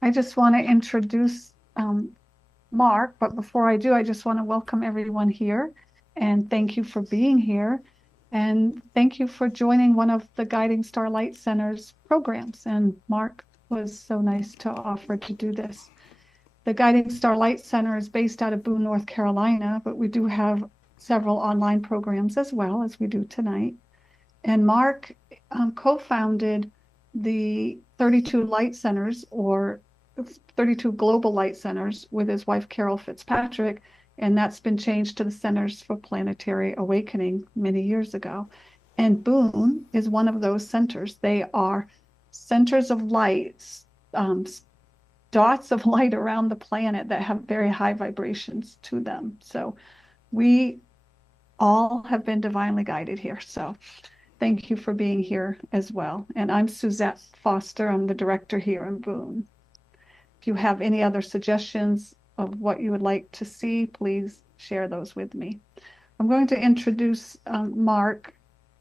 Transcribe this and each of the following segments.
I just want to introduce Mark, but before I do, I just want to welcome everyone here and thank you for being here. And thank you for joining one of the Guiding Starlight Center's programs. And Mark was so nice to offer to do this. The Guiding Starlight Center is based out of Boone, North Carolina, but we do have several online programs as well as we do tonight. And Mark co-founded the 32 Light Centers or 32 Global Light Centers with his wife, Carol Fitzpatrick. And that's been changed to the Centers for Planetary Awakening many years ago. And Boone is one of those centers. They are centers of light, um, dots of light around the planet that have very high vibrations to them. So we all have been divinely guided here. So thank you for being here as well. And I'm Suzette Foster. I'm the director here in Boone. If you have any other suggestions of what you would like to see, please share those with me. I'm going to introduce Mark.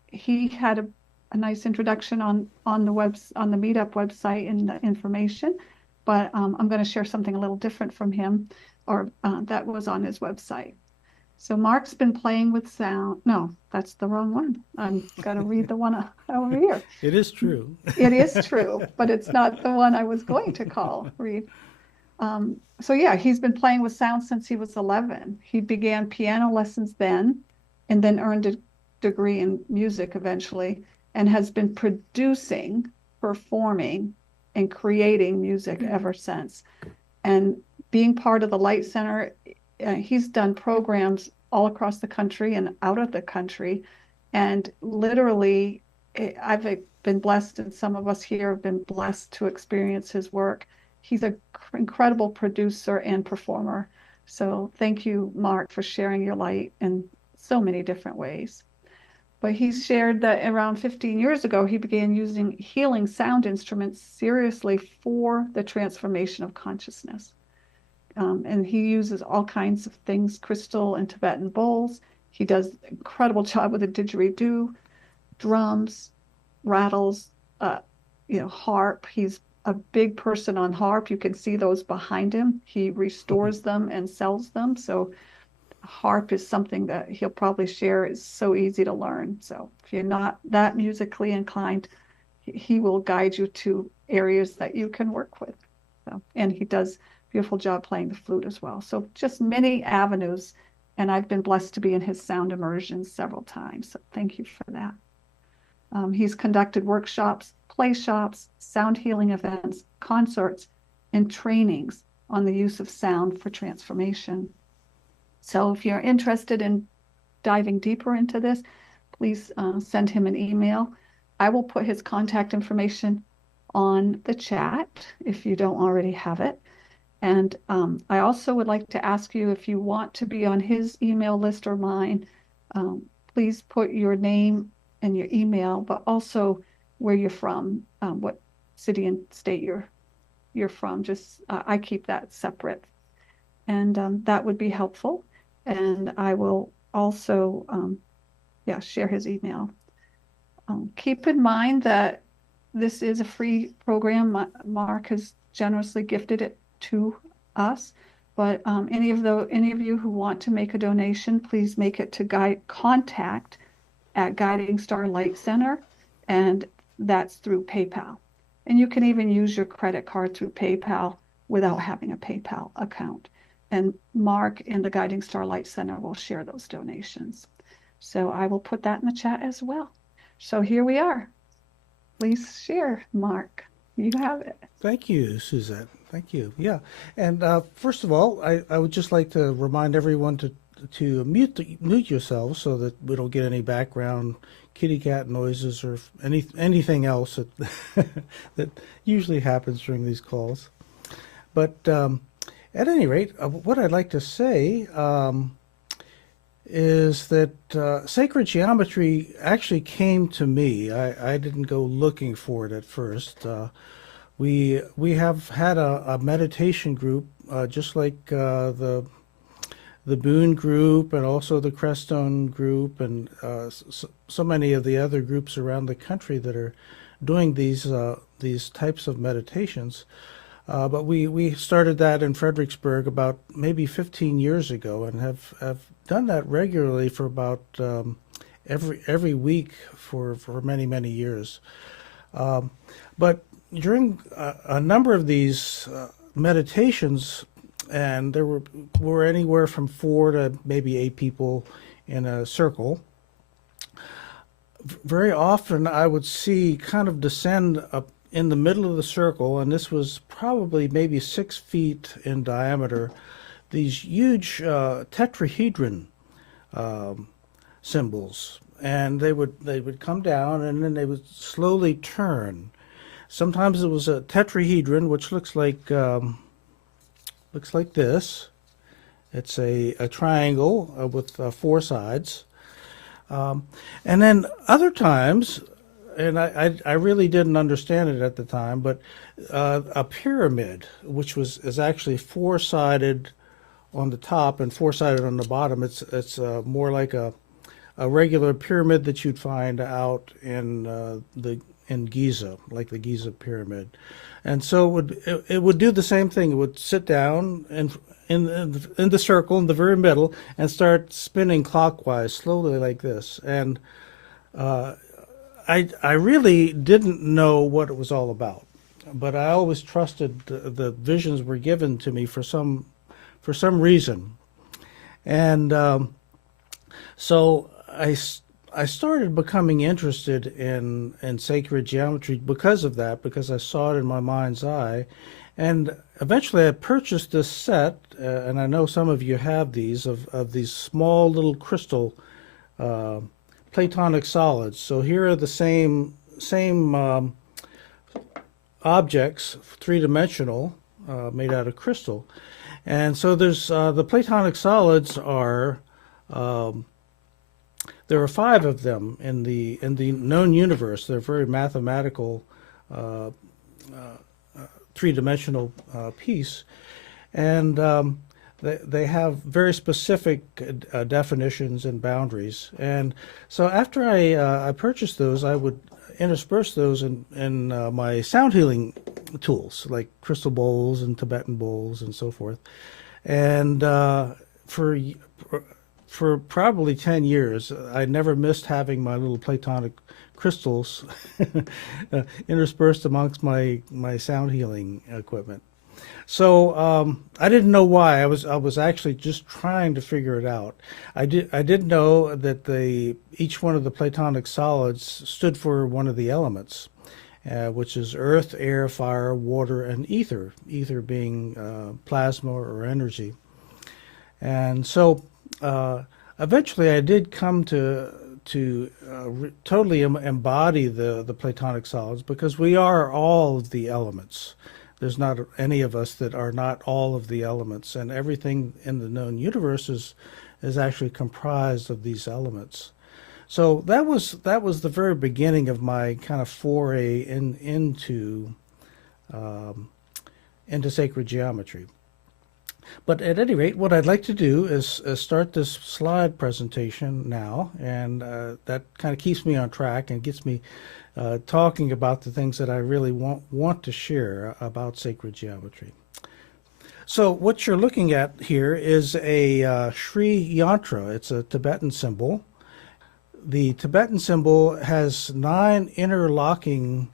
He had a nice introduction on the Meetup website and the information, but I'm going to share something a little different from him, or that was on his website. So Mark's been playing with sound. No, that's the wrong one. I'm going to read the one over here. It is true. It is true, but it's not the one I was going to read. So yeah, he's been playing with sound since he was 11. He began piano lessons then, and then earned a degree in music eventually, and has been producing, performing, and creating music ever since. And being part of the Light Center, he's done programs all across the country and out of the country. And literally, I've been blessed, and some of us here have been blessed to experience his work. He's an incredible producer and performer. So thank you, Mark, for sharing your light in so many different ways. But he's shared that around 15 years ago, he began using healing sound instruments seriously for the transformation of consciousness. And he uses all kinds of things, crystal and Tibetan bowls. He does an incredible job with the didgeridoo, drums, rattles, harp. He's a big person on harp. You can see those behind him. He restores them and sells them. So harp is something that he'll probably share. It's so easy to learn. So if you're not that musically inclined, he will guide you to areas that you can work with. So, and he does beautiful job playing the flute as well. So just many avenues. And I've been blessed to be in his sound immersions several times. So thank you for that. He's conducted workshops, play shops, sound healing events, concerts, and trainings on the use of sound for transformation. So if you're interested in diving deeper into this, please send him an email. I will put his contact information on the chat if you don't already have it. And I also would like to ask you if you want to be on his email list or mine, please put your name and your email, but also where you're from, what city and state you're from. Just I keep that separate, and that would be helpful. And I will also, share his email. Keep in mind that this is a free program. Mark has generously gifted it to us. But any of you who want to make a donation, please make it to contact at Guiding Star Light Center, and that's through PayPal. And you can even use your credit card through PayPal without having a PayPal account. And Mark and the Guiding Star Light Center will share those donations. So I will put that in the chat as well. So here we are. Please share, Mark. You have it. Thank you, Suzette. Thank you. Yeah. And first of all, I would just like to remind everyone to mute yourselves so that we don't get any background kitty cat noises or anything else that that usually happens during these calls. But at any rate, what I'd like to say is that sacred geometry actually came to me. I didn't go looking for it at first. We have had a meditation group, just like the Boone group and also the Crestone group and so many of the other groups around the country that are doing these types of meditations. But we started that in Fredericksburg about maybe 15 years ago, and have done that regularly for about every week for many years. But during a number of these meditations, and there were anywhere from 4 to maybe 8 people in a circle. Very often I would see kind of descend up in the middle of the circle, and this was probably maybe 6 feet in diameter, these huge tetrahedron symbols, and they would come down and then they would slowly turn. Sometimes it was a tetrahedron, which looks like this. It's a triangle with 4 sides. And then other times, and I really didn't understand it at the time, but a pyramid, which is actually 4-sided on the top and 4-sided on the bottom. It's more like a regular pyramid that you'd find out in Giza, like the Giza pyramid. And so it would do the same thing. It would sit down in the circle in the very middle and start spinning clockwise slowly like this. And I really didn't know what it was all about, but I always trusted the visions were given to me for some reason. And so I started becoming interested in sacred geometry because of that, because I saw it in my mind's eye. And eventually I purchased this set, and I know some of you have these, of these small little crystal Platonic solids. So here are the same objects, 3-dimensional, made out of crystal. And so there's the Platonic solids are there are 5 of them in the known universe. They're very mathematical, 3-dimensional piece, and they have very specific definitions and boundaries. And so after I purchased those, I would intersperse those in my sound healing tools, like crystal bowls and Tibetan bowls and so forth. And for probably 10 years, I never missed having my little Platonic crystals interspersed amongst my sound healing equipment. So I didn't know why. I was actually just trying to figure it out. I did know that each one of the Platonic solids stood for one of the elements, which is earth, air, fire, water, and ether. Ether being plasma or energy. And so eventually I did come to totally embody the Platonic solids, because we are all of the elements. There's not any of us that are not all of the elements, and everything in the known universe is actually comprised of these elements. So that was the very beginning of my kind of foray into sacred geometry. But at any rate, what I'd like to do is start this slide presentation now, and that kind of keeps me on track and gets me talking about the things that I really want to share about sacred geometry. So what you're looking at here is a Sri Yantra. It's a Tibetan symbol. The Tibetan symbol has 9 interlocking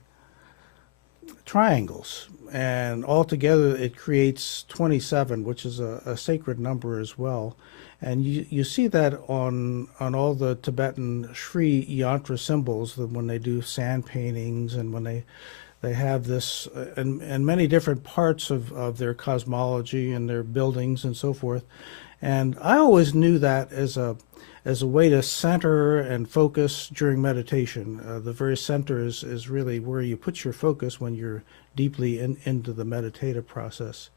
triangles, and altogether it creates 27, which is a sacred number as well. And you see that on all the Tibetan Sri Yantra symbols, when they do sand paintings, and when they have this in many different parts of their cosmology and their buildings and so forth. And I always knew that as a way to center and focus during meditation. The very center is really where you put your focus when you're deeply into the meditative process.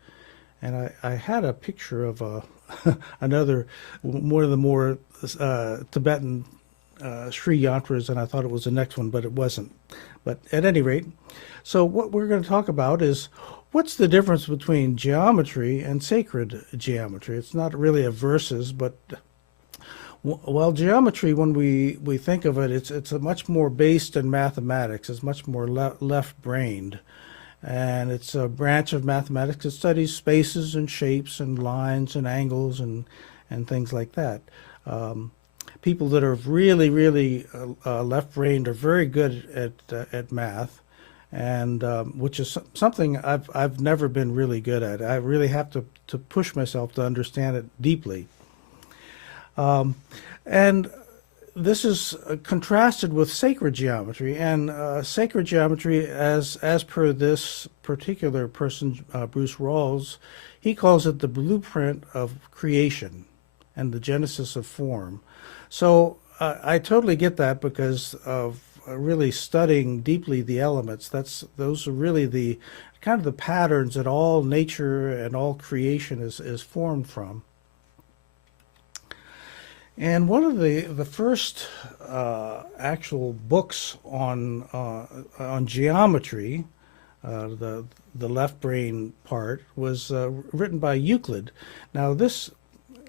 And I had a picture of another, one of the more Tibetan Sri Yantras, and I thought it was the next one, but it wasn't. But at any rate, so what we're going to talk about is what's the difference between geometry and sacred geometry. It's not really a versus, but well, geometry, when we think of it, it's a much more based in mathematics. It's much more left-brained. and it's a branch of mathematics that studies spaces and shapes and lines and angles and things like that. Um, People that are really, really left-brained are very good at math, and which is something I've never been really good at. I really have to push myself to understand it deeply. And this is contrasted with sacred geometry, and sacred geometry, as per this particular person, Bruce Rawls, he calls it the blueprint of creation and the genesis of form. So I totally get that because of really studying deeply the elements. Those are really the kind of the patterns that all nature and all creation is formed from. And one of the first actual books on geometry, the left brain part, was written by Euclid. Now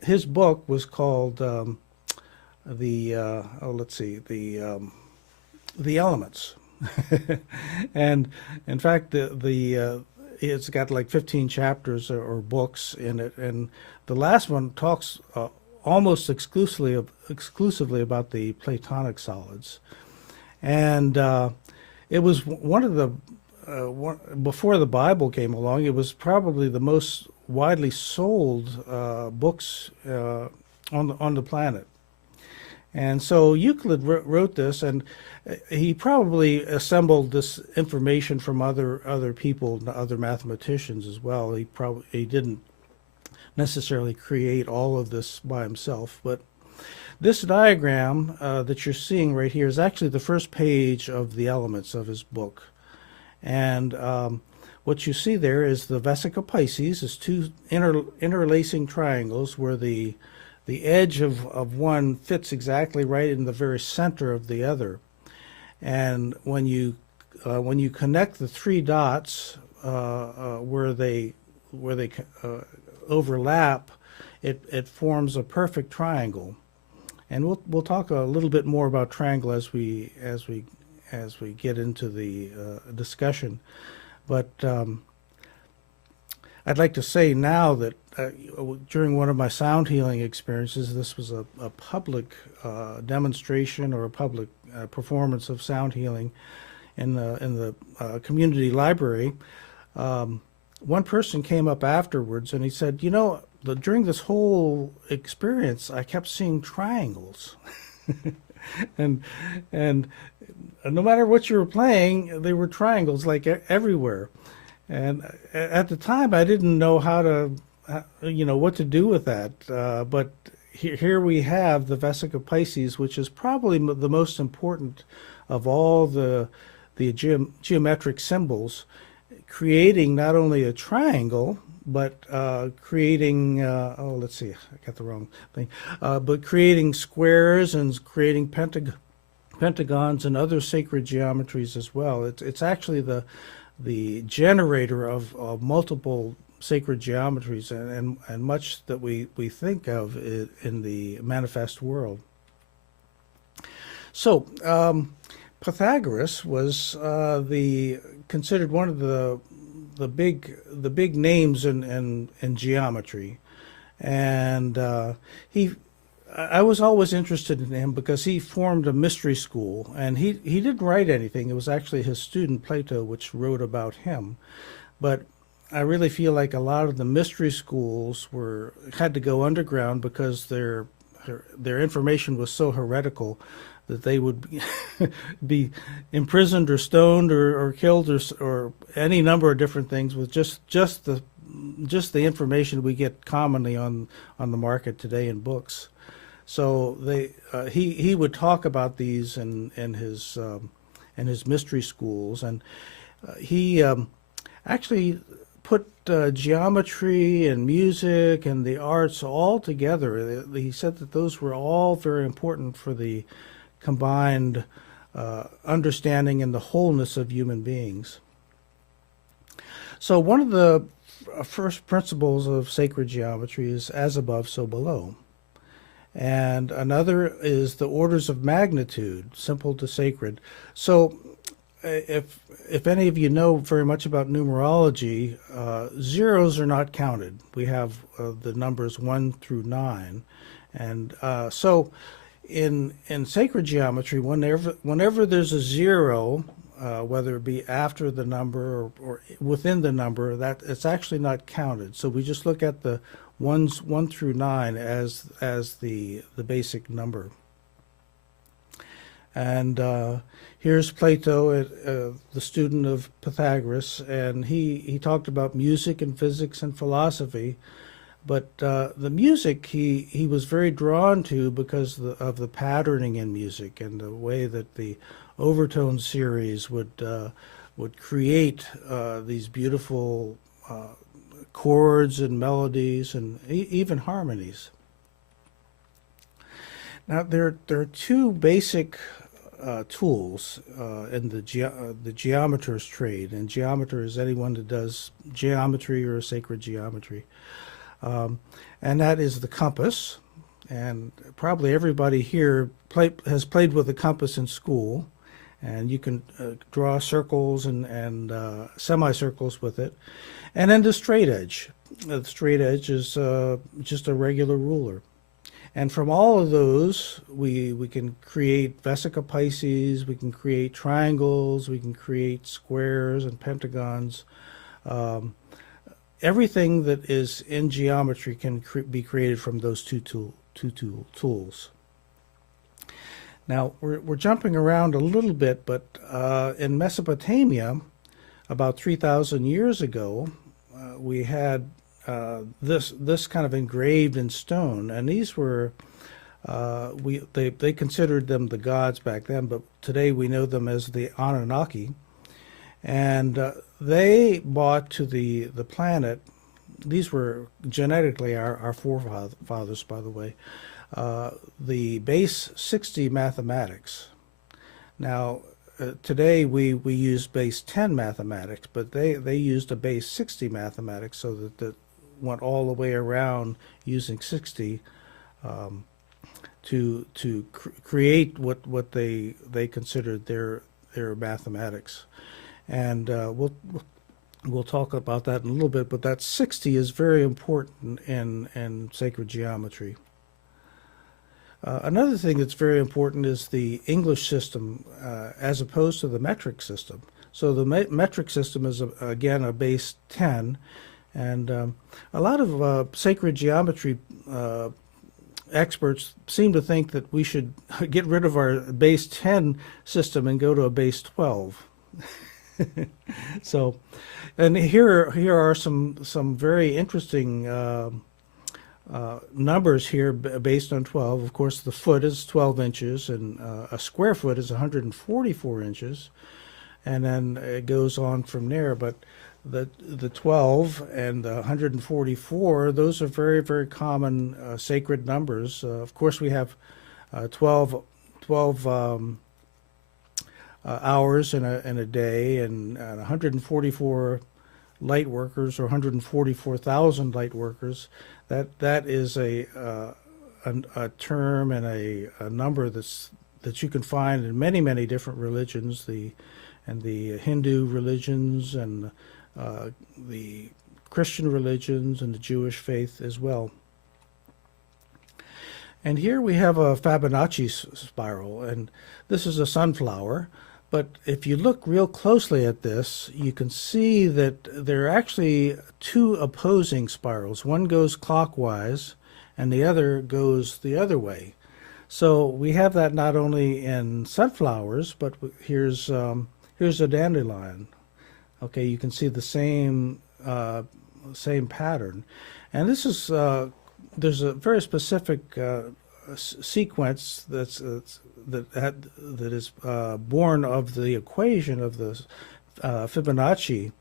his book was called the Elements, and in fact the it's got like 15 chapters or books in it, and the last one talks almost exclusively about the Platonic solids, and it was one of the before the Bible came along. It was probably the most widely sold books on the planet. And so Euclid wrote this, and he probably assembled this information from other people, other mathematicians as well. He didn't necessarily create all of this by himself, but this diagram that you're seeing right here is actually the first page of the elements of his book. And what you see there is the Vesica Piscis is two interlacing triangles where the edge of one fits exactly right in the very center of the other. And when you connect the three dots where they overlap, it forms a perfect triangle. And we'll talk a little bit more about triangle as we get into the discussion. But I'd like to say now that during one of my sound healing experiences, this was a public demonstration or a public performance of sound healing in the community library. One person came up afterwards and he said, during this whole experience, I kept seeing triangles. and no matter what you were playing, there were triangles like everywhere. And at the time, I didn't know what to do with that. But here we have the Vesica Piscis, which is probably the most important of all the geometric symbols, creating not only a triangle, but creating, let's see, I got the wrong thing, but creating squares and creating pentagons and other sacred geometries as well. It's actually the generator of multiple sacred geometries and much that we think of in the manifest world. So Pythagoras was considered one of the big names in geometry, and I was always interested in him because he formed a mystery school, and he didn't write anything. It was actually his student Plato which wrote about him. But I really feel like a lot of the mystery schools had to go underground because their information was so heretical that they would be imprisoned or stoned or killed or any number of different things with just the information we get commonly on the market today in books. So he would talk about these in his mystery schools, and he actually put geometry and music and the arts all together. He said that those were all very important for the combined understanding and the wholeness of human beings. So one of the first principles of sacred geometry is as above, so below. And another is the orders of magnitude, simple to sacred. So if any of you know very much about numerology, zeros are not counted. We have the numbers 1 through 9, and so in sacred geometry, whenever there's a zero, whether it be after the number or within the number, that it's actually not counted. So we just look at the ones 1 through 9 as the basic number. And here's Plato, the student of Pythagoras, and he talked about music and physics and philosophy. But the music he was very drawn to because of the patterning in music and the way that the overtone series would create these beautiful chords and melodies and even harmonies. Now there are two basic tools in the geometer's trade, and geometer is anyone that does geometry or sacred geometry. And that is the compass. And probably everybody here has played with a compass in school, and you can draw circles and semicircles with it. And then the straight edge. The straight edge is just a regular ruler. And from all of those, we can create vesica Pisces, we can create triangles, we can create squares and pentagons. Everything that is in geometry can be created from those two tools. Now, we're jumping around a little bit, but in Mesopotamia, about 3,000 years ago, we had this kind of engraved in stone, and these were they considered them the gods back then, but today we know them as the Anunnaki. And they brought to the planet, these were genetically our forefathers, by the way, the base 60 mathematics. Now, today we use base 10 mathematics, but they used a base 60 mathematics, so that went all the way around using 60 to create what they considered their mathematics. And we'll talk about that in a little bit, but that 60 is very important in sacred geometry. Another thing that's very important is the English system as opposed to the metric system. So the metric system is, again, a base 10, and a lot of sacred geometry experts seem to think that we should get rid of our base 10 system and go to a base 12. So, and here are some very interesting numbers here based on 12. Of course, the foot is 12 inches, and a square foot is 144 inches, and then it goes on from there. But the 12 and the 144, those are very, very common sacred numbers. Of course, we have 12 hours in a day, and 144 light workers, or 144,000 light workers. That is a term and a number that you can find in many different religions, the Hindu religions and the Christian religions and the Jewish faith as well. And here we have a Fibonacci spiral, and this is a sunflower. But if you look real closely at this, you can see that there are actually two opposing spirals. One goes clockwise, and the other goes the other way. So we have that not only in sunflowers, but here's a dandelion. Okay, you can see the same pattern, and this is there's a very specific sequence that is born of the equation of the Fibonacci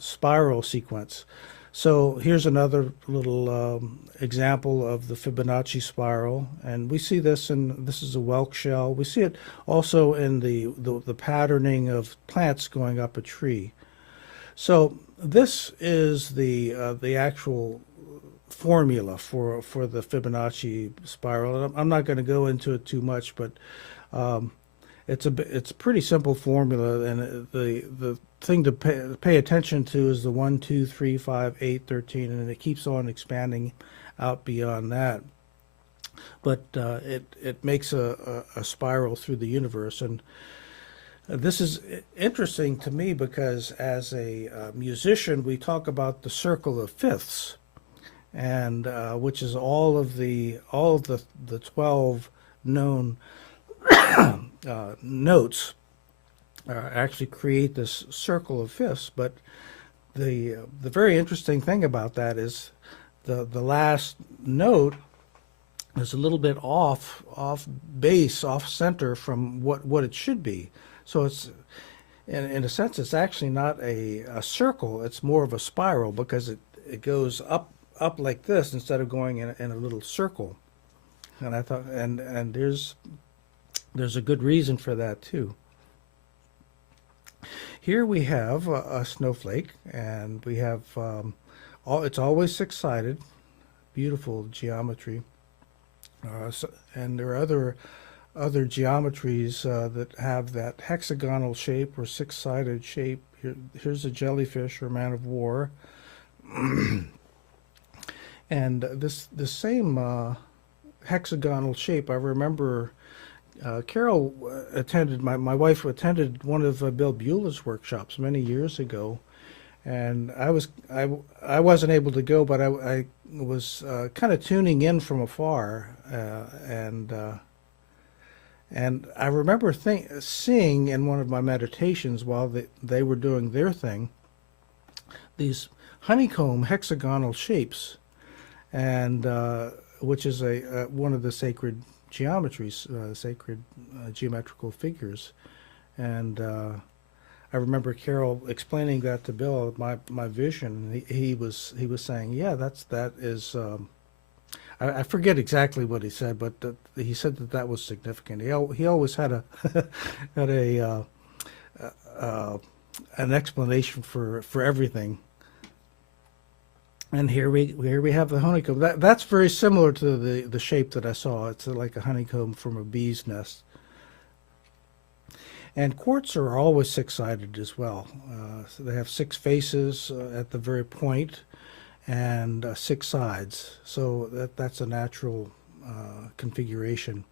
spiral sequence. So here's another little example of the Fibonacci spiral, and we see this this is a whelk shell. We see it also in the patterning of plants going up a tree. So this is the actual formula for the Fibonacci spiral. I'm not going to go into it too much, but it's a pretty simple formula, and the thing to pay attention to is the 1, 2, 3, 5, 8, 13, and it keeps on expanding out beyond that. But it makes a spiral through the universe, and this is interesting to me because as a musician, we talk about the circle of fifths, and which is all of the 12 known notes actually create this circle of fifths. But the very interesting thing about that is the last note is a little bit off base, off center from what it should be. So it's in a sense it's actually not a circle. It's more of a spiral because it goes up like this instead of going in a little circle. And I thought, and there's a good reason for that too. Here we have a snowflake, and we have it's always six-sided, beautiful geometry. And there are other geometries that have that hexagonal shape or six-sided shape. Here's a jellyfish or man of war, and this same hexagonal shape. I remember Carol attended, my wife attended one of Bill Beulah's workshops many years ago, and I wasn't able to go, but I was kind of tuning in from afar, and I remember seeing in one of my meditations while they were doing their thing these honeycomb hexagonal shapes, and which is one of the sacred geometries, sacred geometrical figures, and I remember Carol explaining that to Bill, my vision. He was saying, yeah, that is. I forget exactly what he said, but he said that was significant. He always had an explanation for everything. And here we have the honeycomb. That's very similar to the shape that I saw. It's like a honeycomb from a bee's nest. And quartz are always six-sided as well. So they have six faces at the very point, and six sides. So that's a natural configuration.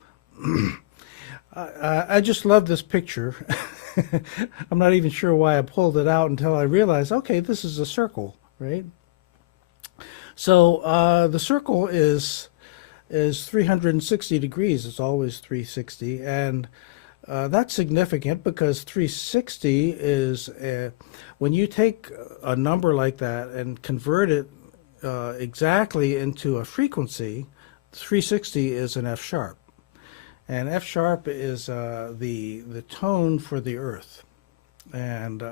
I just love this picture. I'm not even sure why I pulled it out until I realized, okay, this is a circle, right? So the circle is 360 degrees. It's always 360, and that's significant because 360 is when you take a number like that and convert it exactly into a frequency. 360 is an F sharp, and F sharp is the tone for the earth. And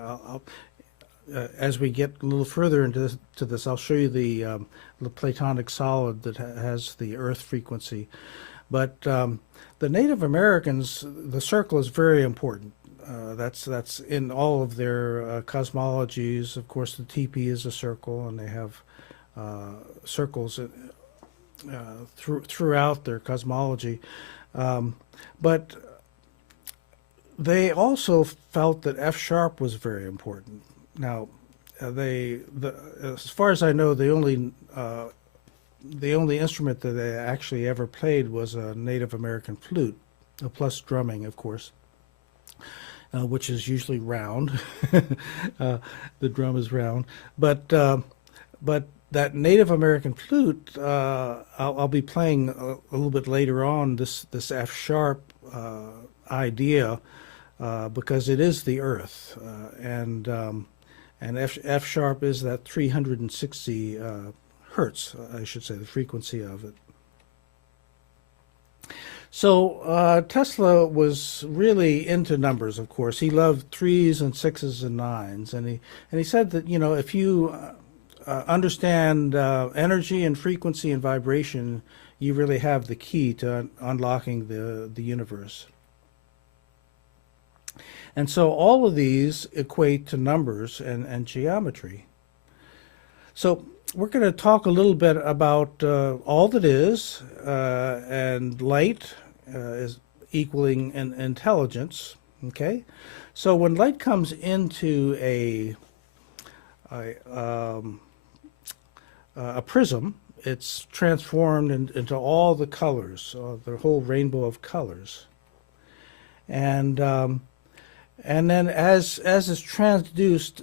as we get a little further into this, I'll show you the Platonic solid that has the earth frequency. But the Native Americans, the circle is very important. That's in all of their cosmologies. Of course, the teepee is a circle, and they have circles throughout their cosmology. But they also felt that F sharp was very important. Now, as far as I know, the only instrument that they actually ever played was a Native American flute, plus drumming, of course, which is usually round. The drum is round, but that Native American flute, I'll be playing a little bit later on. This F sharp idea, because it is the earth, and F sharp is that 360 hertz, I should say, the frequency of it. So Tesla was really into numbers, of course. He loved threes and sixes and nines, and he said that, you know, if you understand energy and frequency and vibration, you really have the key to unlocking the universe. And so all of these equate to numbers and geometry. So we're going to talk a little bit about all that is, and light is equaling intelligence. Okay, so when light comes into a, um, a prism, it's transformed into all the colors, the whole rainbow of colors, and then as it's transduced,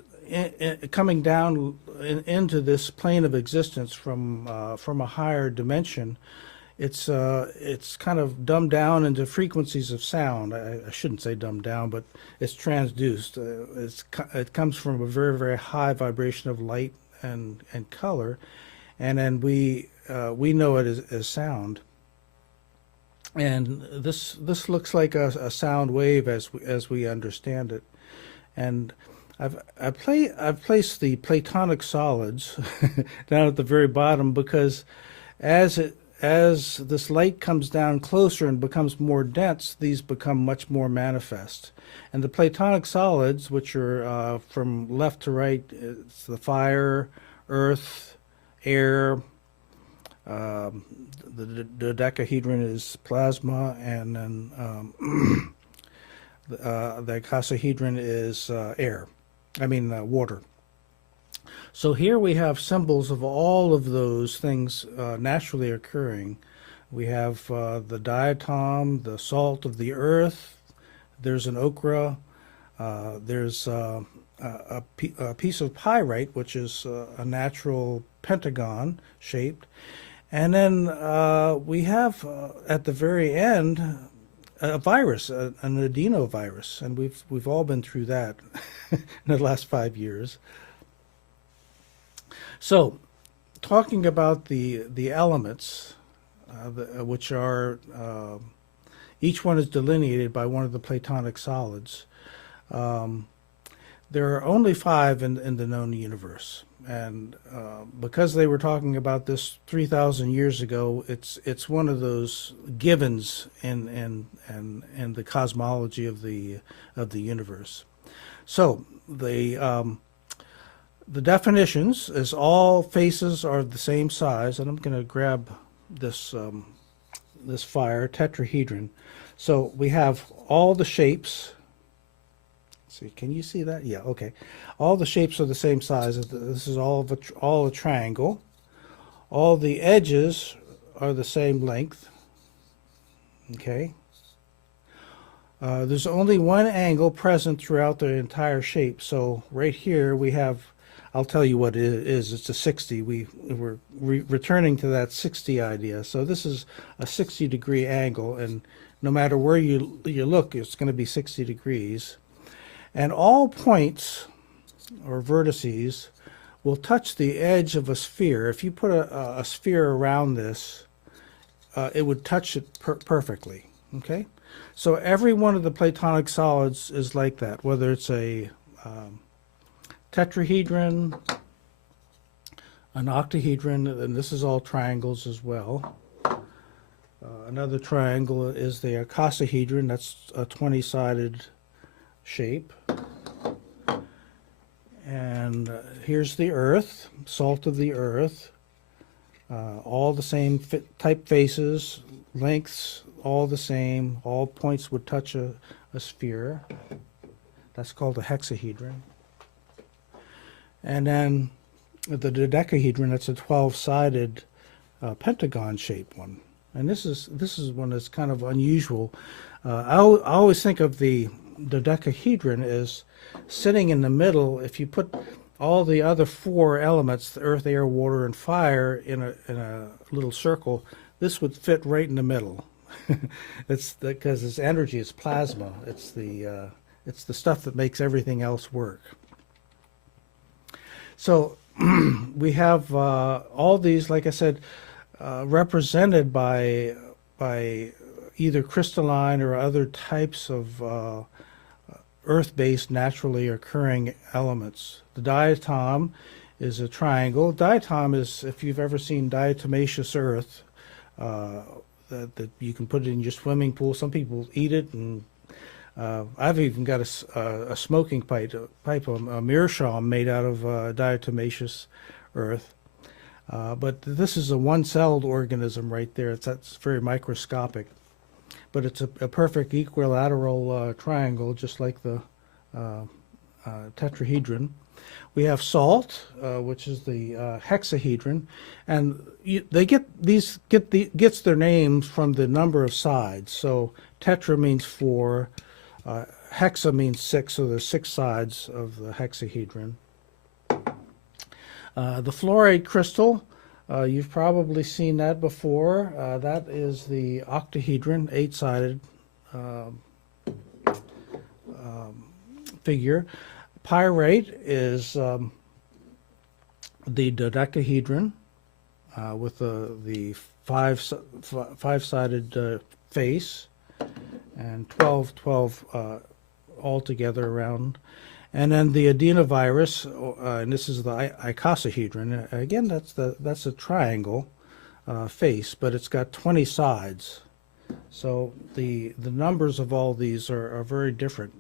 coming down into this plane of existence from a higher dimension, it's kind of dumbed down into frequencies of sound. I shouldn't say dumbed down, but it's transduced. It comes from a very, very high vibration of light and color, and then we know it as sound. And this looks like a sound wave as we understand it. And I've placed the Platonic solids down at the very bottom because as this light comes down closer and becomes more dense, these become much more manifest. And the Platonic solids, which are from left to right, it's the fire, earth, air. The dodecahedron is plasma, and then the icosahedron is air. Water. So here we have symbols of all of those things naturally occurring. We have the diatom, the salt of the earth. There's an ochre. There's a piece of pyrite, which is a natural pentagon shaped. And then we have at the very end a virus, an adenovirus, and we've all been through that in the last 5 years. So, talking about the elements, which are each one is delineated by one of the Platonic solids. There are only 5 in the known universe. And because they were talking about this 3,000 years ago, it's one of those givens in the cosmology of the universe. So the definitions is all faces are the same size, and I'm going to grab this this fire tetrahedron. So we have all the shapes. See, can you see that? Yeah, okay. All the shapes are the same size. This is all a triangle. All the edges are the same length. Okay. There's only one angle present throughout the entire shape. So right here we have, I'll tell you what it is. It's a 60. We're returning to that 60 idea. So this is a 60-degree angle, and no matter where you look, it's going to be 60 degrees. And all points or vertices will touch the edge of a sphere. If you put a sphere around this, it would touch it perfectly. Okay, so every one of the Platonic solids is like that, whether it's a tetrahedron, an octahedron, and this is all triangles as well. Another triangle is the icosahedron. That's a 20-sided shape. And here's the earth, salt of the earth, all the same type faces, lengths, all the same, all points would touch a sphere. That's called a hexahedron. And then the dodecahedron, that's a 12-sided pentagon-shaped one. And this is one that's kind of unusual. I always think of the dodecahedron as sitting in the middle. If you put all the other 4 elements, the earth, air, water, and fire, in a little circle, this would fit right in the middle. It's because its energy is plasma. It's the stuff that makes everything else work. So we have all these, like I said, represented by either crystalline or other types of earth-based naturally occurring elements. The diatom is a triangle. Diatom is, if you've ever seen diatomaceous earth, that you can put it in your swimming pool. Some people eat it, and I've even got a smoking pipe, a meerschaum made out of diatomaceous earth. But this is a one-celled organism right there. That's very microscopic. but it's a perfect equilateral triangle, just like the tetrahedron. We have salt, which is the hexahedron, and gets their names from the number of sides. So tetra means 4, hexa means 6, so there's 6 sides of the hexahedron. The fluoride crystal, you've probably seen that before. That is the octahedron, 8-sided figure. Pyrite is the dodecahedron with the five-sided face, and 12 altogether around. And then the adenovirus, and this is the icosahedron. Again, that's a triangle face, but it's got 20 sides. So the numbers of all these are very different.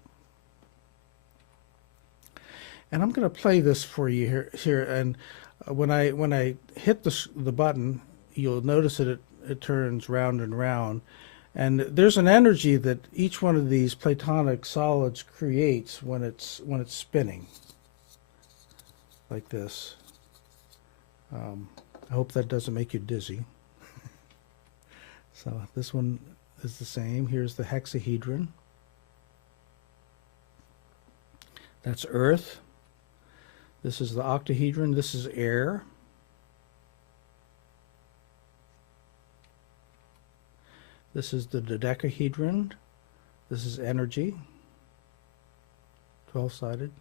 And I'm going to play this for you here. And when I hit the button, you'll notice that it turns round and round. And there's an energy that each one of these Platonic solids creates when it's spinning, like this. I hope that doesn't make you dizzy. So this one is the same. Here's the hexahedron. That's Earth. This is the octahedron. This is air. This is the dodecahedron. This is energy, 12-sided.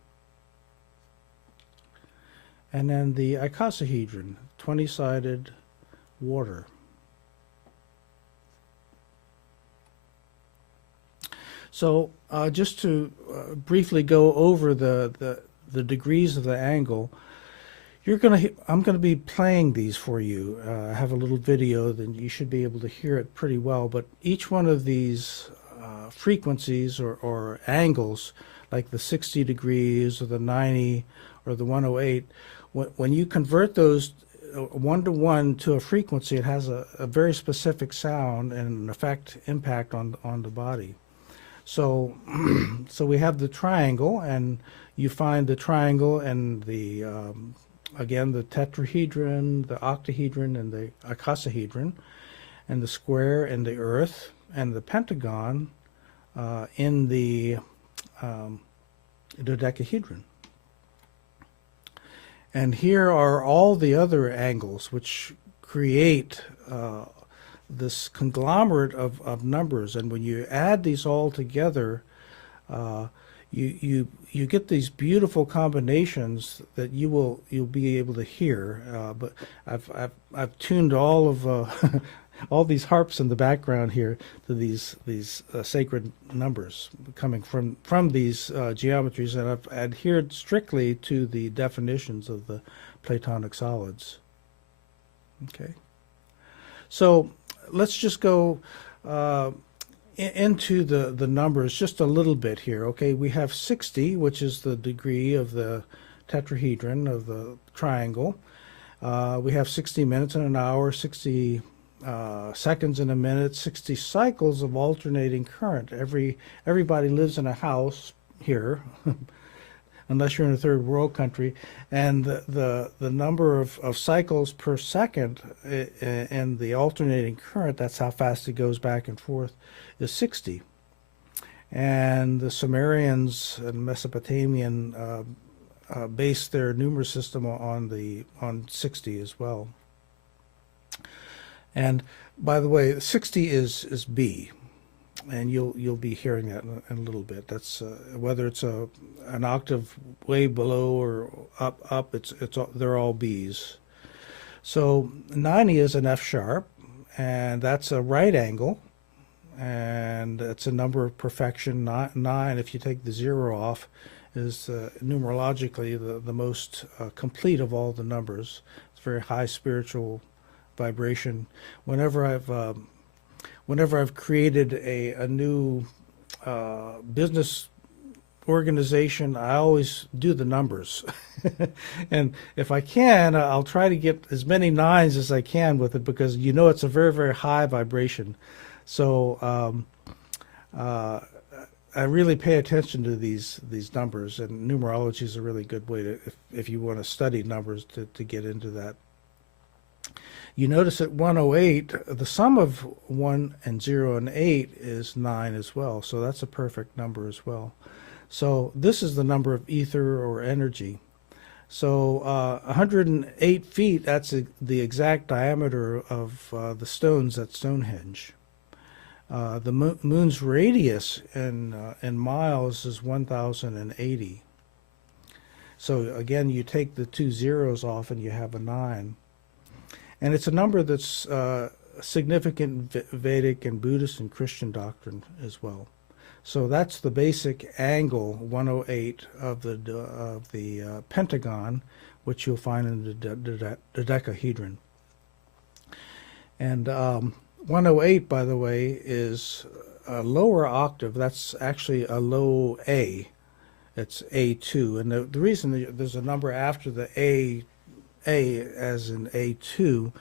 And then the icosahedron, 20-sided water. So just to briefly go over the degrees of the angle, I'm going to be playing these for you. I have a little video, then you should be able to hear it pretty well. But each one of these frequencies or angles, like the 60 degrees or the 90 or the 108, when you convert those one-to-one to a frequency, it has a very specific sound and an impact on the body. So, so we have the triangle, and you find the triangle and the again, the tetrahedron, the octahedron, and the icosahedron, and the square and the earth, and the pentagon in the dodecahedron. And here are all the other angles which create this conglomerate of numbers. And when you add these all together, you get these beautiful combinations that you'll be able to hear. But I've tuned all of all these harps in the background here to these sacred numbers coming from these geometries, and I've adhered strictly to the definitions of the Platonic solids. Okay, so let's just go into the numbers just a little bit here. Okay, we have 60, which is the degree of the tetrahedron of the triangle. We have 60 minutes in an hour, 60 seconds in a minute, 60 cycles of alternating current. Everybody lives in a house here, unless you're in a third world country, and the number of cycles per second in the alternating current, that's how fast it goes back and forth, is 60. And the Sumerians and Mesopotamian based their numeral system on 60 as well. And by the way, 60 is B, and you'll be hearing that in a little bit. That's whether it's an octave way below or up. They're all B's. So 90 is an F sharp, and that's a right angle, and it's a number of perfection. 9, if you take the 0 off, is numerologically the most complete of all the numbers. It's very high spiritual vibration. Whenever I've created a new business organization, I always do the numbers. And if I can, I'll try to get as many 9s as I can with it, because it's a very, very high vibration. So uh, I really pay attention to these numbers, and numerology is a really good way to, if you want to study numbers, to get into that. You notice at 108, the sum of 1 and 0 and 8 is 9 as well, so that's a perfect number as well. So this is the number of ether or energy. So 108 feet, that's the exact diameter of the stones at Stonehenge. The moon's radius in miles is 1,080. So again, you take the two zeros off and you have a 9. And it's a number that's significant in Vedic and Buddhist and Christian doctrine as well. So that's the basic angle, 108, of the pentagon, which you'll find in the dodecahedron. And 108, by the way, is a lower octave. That's actually a low A. It's A2. And the reason there's a number after the A as in A2,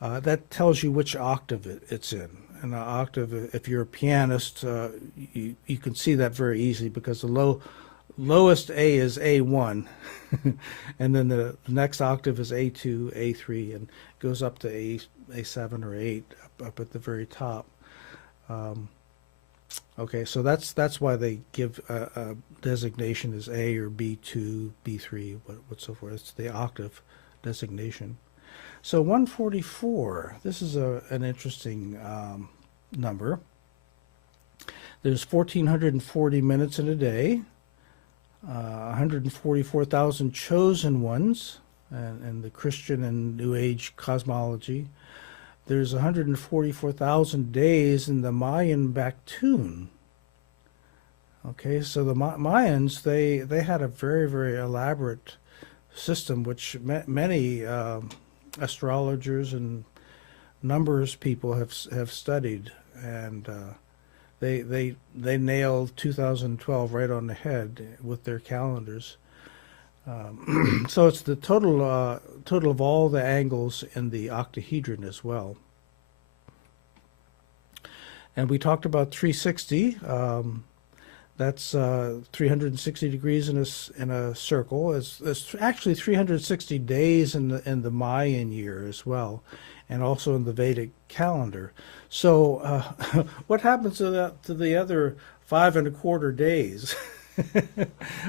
that tells you which octave it's in. And an octave, if you're a pianist, you can see that very easily, because the lowest A is A1, and then the next octave is A2, A3, and goes up to A7 or 8 up at the very top. Okay, so that's why they give a designation as A or B2, B3, what so forth. It's the octave designation. So 144, this is an interesting number. There's 1,440 minutes in a day, 144,000 chosen ones, and the Christian and New Age cosmology. There's 144,000 days in the Mayan Baktun. Okay, so the Mayans, they had a very, very elaborate system, which many astrologers and numbers people have studied, and they nailed 2012 right on the head with their calendars. So it's the total of all the angles in the octahedron as well. And we talked about 360. That's 360 degrees in a circle. It's actually 360 days in the Mayan year as well, and also in the Vedic calendar. So what happens to the other 5¼ days?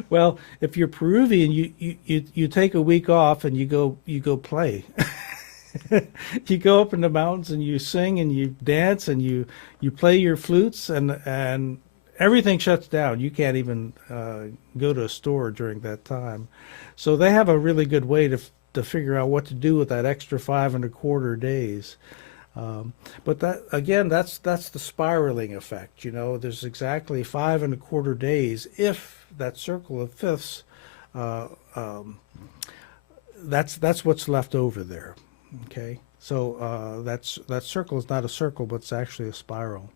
Well, if you're Peruvian, you take a week off and you go play. You go up in the mountains and you sing and you dance and you play your flutes, and everything shuts down. You can't even go to a store during that time. So they have a really good way to figure out what to do with that extra 5¼ days. But that, again, that's the spiraling effect. You know, there's exactly 5¼ days if that circle of fifths. That's what's left over there. Okay, so that circle is not a circle, but it's actually a spiral.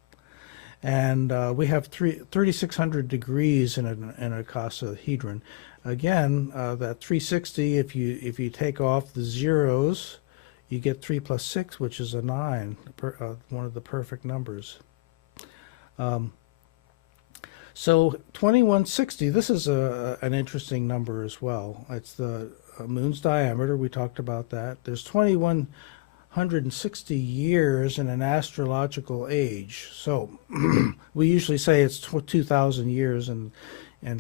And we have 3,600 degrees in a icosahedron. Again, that 360, if you take off the zeros, you get 3 + 6, which is a 9, one of the perfect numbers. So 2160, this is an interesting number as well. It's the moon's diameter. We talked about that. There's 2,160 years in an astrological age. So we usually say it's 2,000 years, and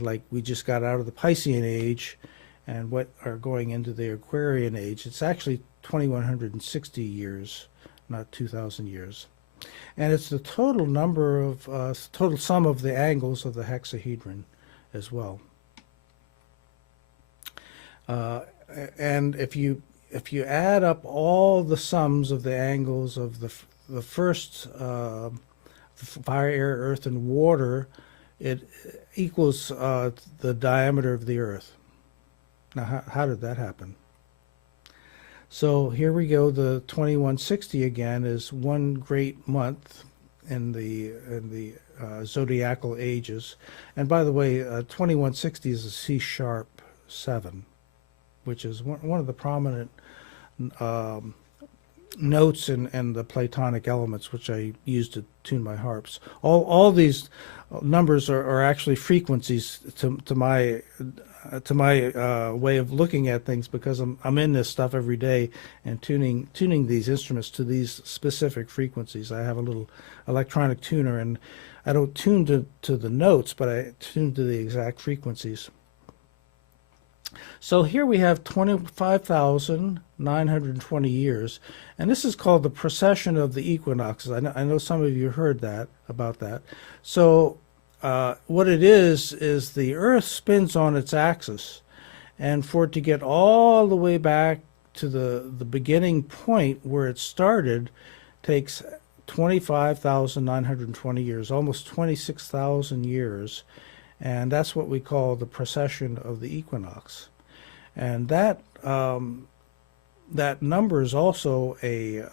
like we just got out of the Piscean age and what are going into the Aquarian age. It's actually 2,160 years, not 2,000 years. And it's the total number of, total sum of the angles of the hexahedron as well. And if you add up all the sums of the angles of the first fire, air, earth, and water, it equals the diameter of the Earth. Now, how did that happen? So here we go. The 2160 again is one great month in the zodiacal ages. And by the way, 2160 is a C#7, which is one of the prominent notes and the Platonic elements, which I use to tune my harps. All these numbers are actually frequencies to my way of looking at things, because I'm in this stuff every day and tuning these instruments to these specific frequencies. I have a little electronic tuner, and I don't tune to the notes, but I tune to the exact frequencies. So here we have 25,920 years, and this is called the precession of the equinoxes. I know some of you heard about that. So what it is the Earth spins on its axis, and for it to get all the way back to the beginning point where it started takes 25,920 years, almost 26,000 years, and that's what we call the precession of the equinox. And that number is also a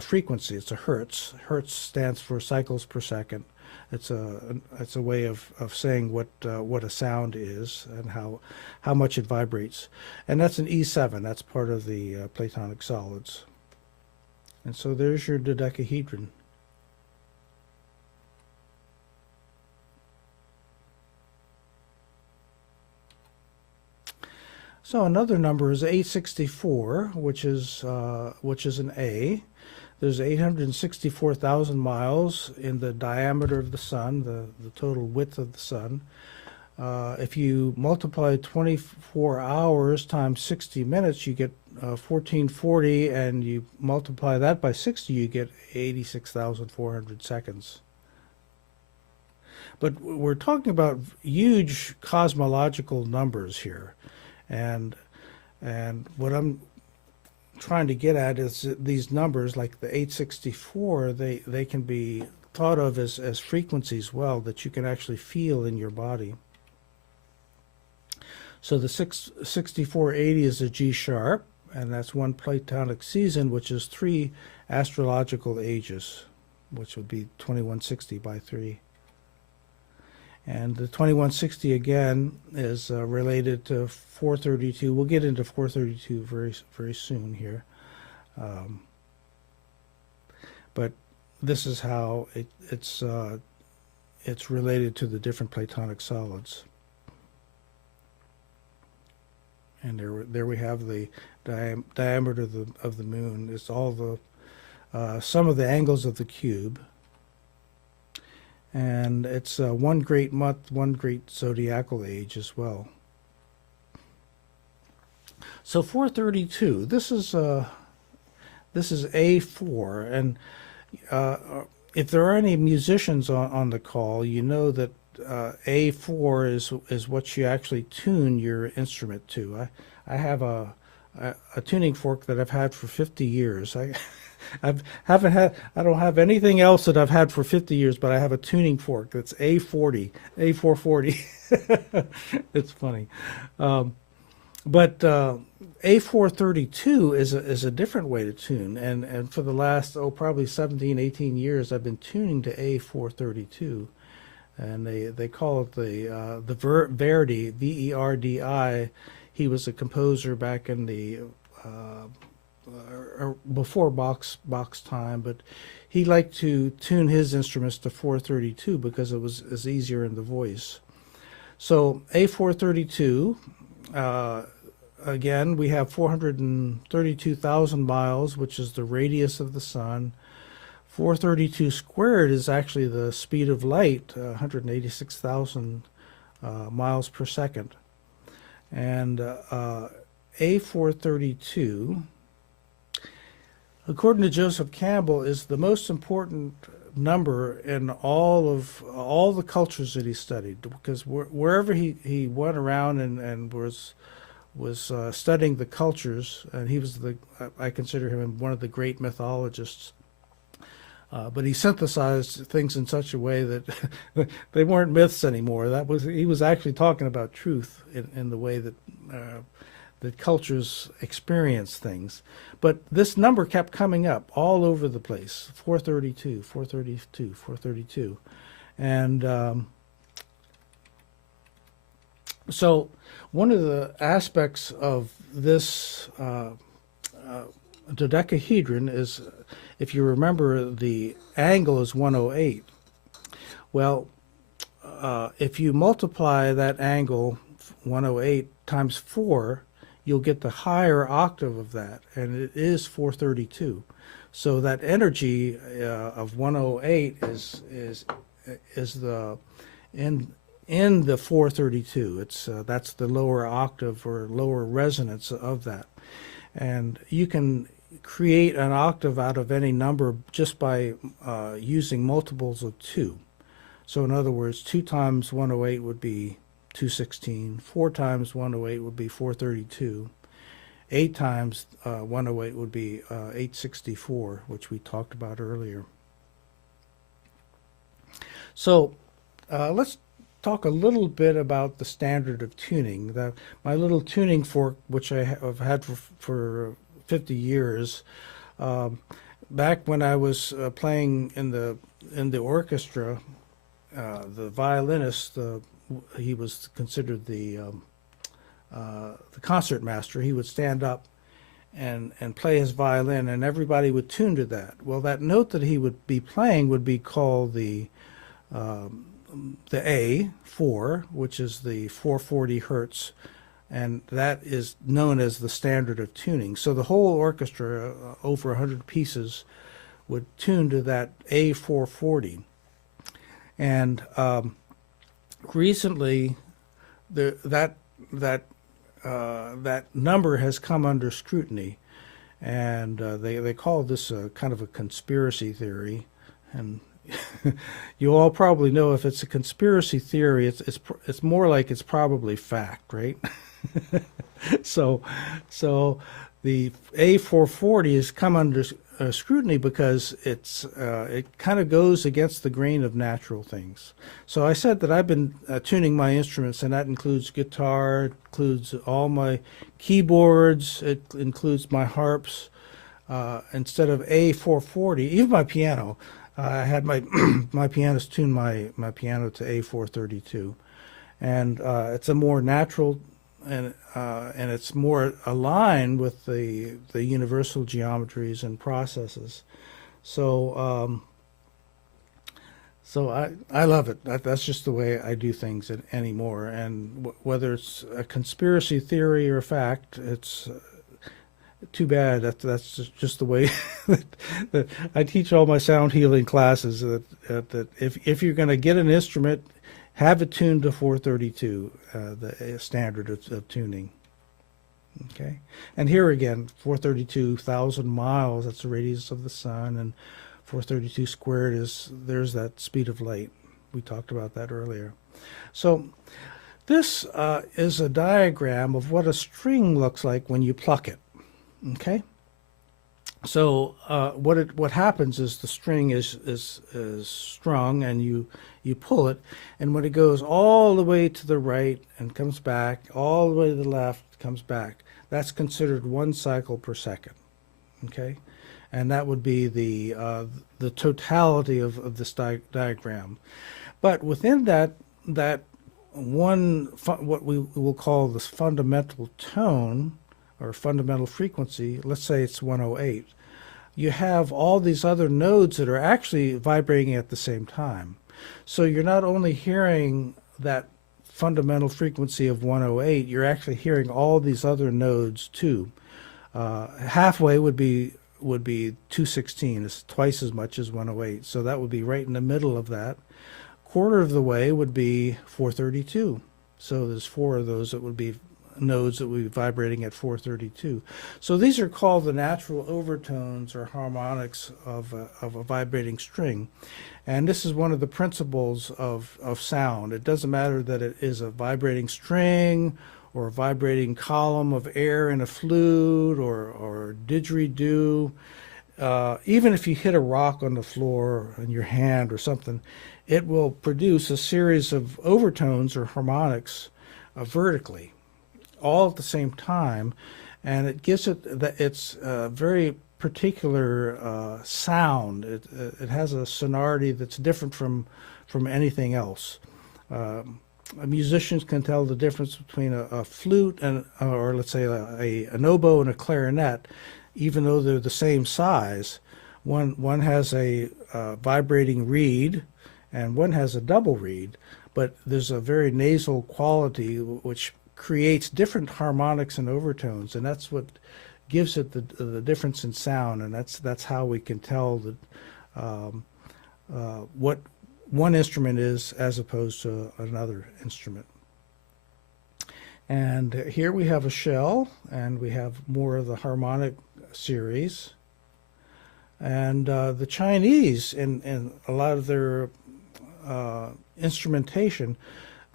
frequency. It's a hertz. Hertz stands for cycles per second. It's a way of saying what a sound is and how much it vibrates. And that's an E7. That's part of the Platonic solids. And so there's your dodecahedron. So another number is 864, which is an A. There's 864,000 miles in the diameter of the sun, the total width of the sun. If you multiply 24 hours times 60 minutes, you get 1440, and you multiply that by 60, you get 86,400 seconds. But we're talking about huge cosmological numbers here. And what I'm trying to get at is these numbers, like the 864, they can be thought of as frequencies that you can actually feel in your body. So the 6480 is a G sharp, and that's one Platonic season, which is 3 astrological ages, which would be 2160 by 3. And the 2160 again is related to 432. We'll get into 432 very soon here. But this is how it's related to the different Platonic solids. And there we have the diameter of the moon. It's all the some of the angles of the cube. And it's one great month, one great zodiacal age as well. So 432, this is A4, and if there are any musicians on the call, you know that A4 is what you actually tune your instrument to. I have a tuning fork that I've had for 50 years. I don't have anything else that I've had for 50 years, but I have a tuning fork that's A40, A440. It's funny. But A432 is a different way to tune, and for the last probably 17, 18 years, I've been tuning to A432, and they call it the Verdi, Verdi. He was a composer back in the before Bach's time, but he liked to tune his instruments to 432 because it was easier in the voice. So A432. Again, we have 432,000 miles, which is the radius of the sun. 432 squared is actually the speed of light, 186,000 miles per second. And A432, according to Joseph Campbell, is the most important number in all the cultures that he studied, because wherever he went around and was studying the cultures, and he was I consider him one of the great mythologists. But he synthesized things in such a way that they weren't myths anymore. He was actually talking about truth in the way that cultures experience things. But this number kept coming up all over the place: 432, 432, 432, and so one of the aspects of this dodecahedron is, if you remember, the angle is 108. Well, if you multiply that angle 108 times 4, you'll get the higher octave of that, and it is 432. So that energy of 108 is the in the 432. It's that's the lower octave or lower resonance of that, and you can create an octave out of any number just by using multiples of 2. So in other words, 2 times 108 would be 216. 4 times 108 would be 432. 8 times 108 would be 864, which we talked about earlier. So let's talk a little bit about the standard of tuning. My little tuning fork, which I have had for 50 years, back when I was playing in the orchestra, the violinist, he was considered the concert master. He would stand up and play his violin, and everybody would tune to that. Well, that note that he would be playing would be called the A4, which is the 440 hertz, and that is known as the standard of tuning. So the whole orchestra, over 100 pieces, would tune to that A440. And recently, that number has come under scrutiny, and they call this a kind of a conspiracy theory. And you all probably know if it's a conspiracy theory, it's more like it's probably fact, right? So the A440 has come under scrutiny because it kind of goes against the grain of natural things. So I said that I've been tuning my instruments, and that includes guitar, it includes all my keyboards, it includes my harps. Instead of A440, even my piano, I had my my pianist tune my piano to A432, and it's a more natural and it's more aligned with the universal geometries and processes. So I love it. That's just the way I do things anymore. And whether it's a conspiracy theory or a fact, it's too bad that's just the way that I teach all my sound healing classes. That if you're going to get an instrument, have it tuned to 432, the standard of tuning. Okay, and here again, 432,000 miles. That's the radius of the sun, and 432 squared there's that speed of light. We talked about that earlier. So this is a diagram of what a string looks like when you pluck it. Okay, so what happens is the string is strung, and you pull it, and when it goes all the way to the right and comes back, all the way to the left, comes back, that's considered 1 cycle per second. Okay, and that would be the totality of this diagram. But within that one, what we will call this fundamental tone or fundamental frequency, let's say it's 108, you have all these other nodes that are actually vibrating at the same time. So you're not only hearing that fundamental frequency of 108, you're actually hearing all these other nodes too. Halfway would be 216. It's twice as much as 108. So that would be right in the middle of that. Quarter of the way would be 432. So there's 4 of those that would be nodes that would be vibrating at 432. So these are called the natural overtones or harmonics of a vibrating string. And this is one of the principles of sound. It doesn't matter that it is a vibrating string or a vibrating column of air in a flute or didgeridoo. Even if you hit a rock on the floor in your hand or something, it will produce a series of overtones or harmonics vertically, all at the same time, and it gives it its very particular sound. It has a sonority that's different from anything else. Musicians can tell the difference between a flute and, or let's say an oboe and a clarinet, even though they're the same size. One has a vibrating reed, and one has a double reed, but there's a very nasal quality which creates different harmonics and overtones, and that's what gives it the difference in sound, and that's how we can tell that what one instrument is as opposed to another instrument. And here we have a shell, and we have more of the harmonic series. And the Chinese, in a lot of their instrumentation,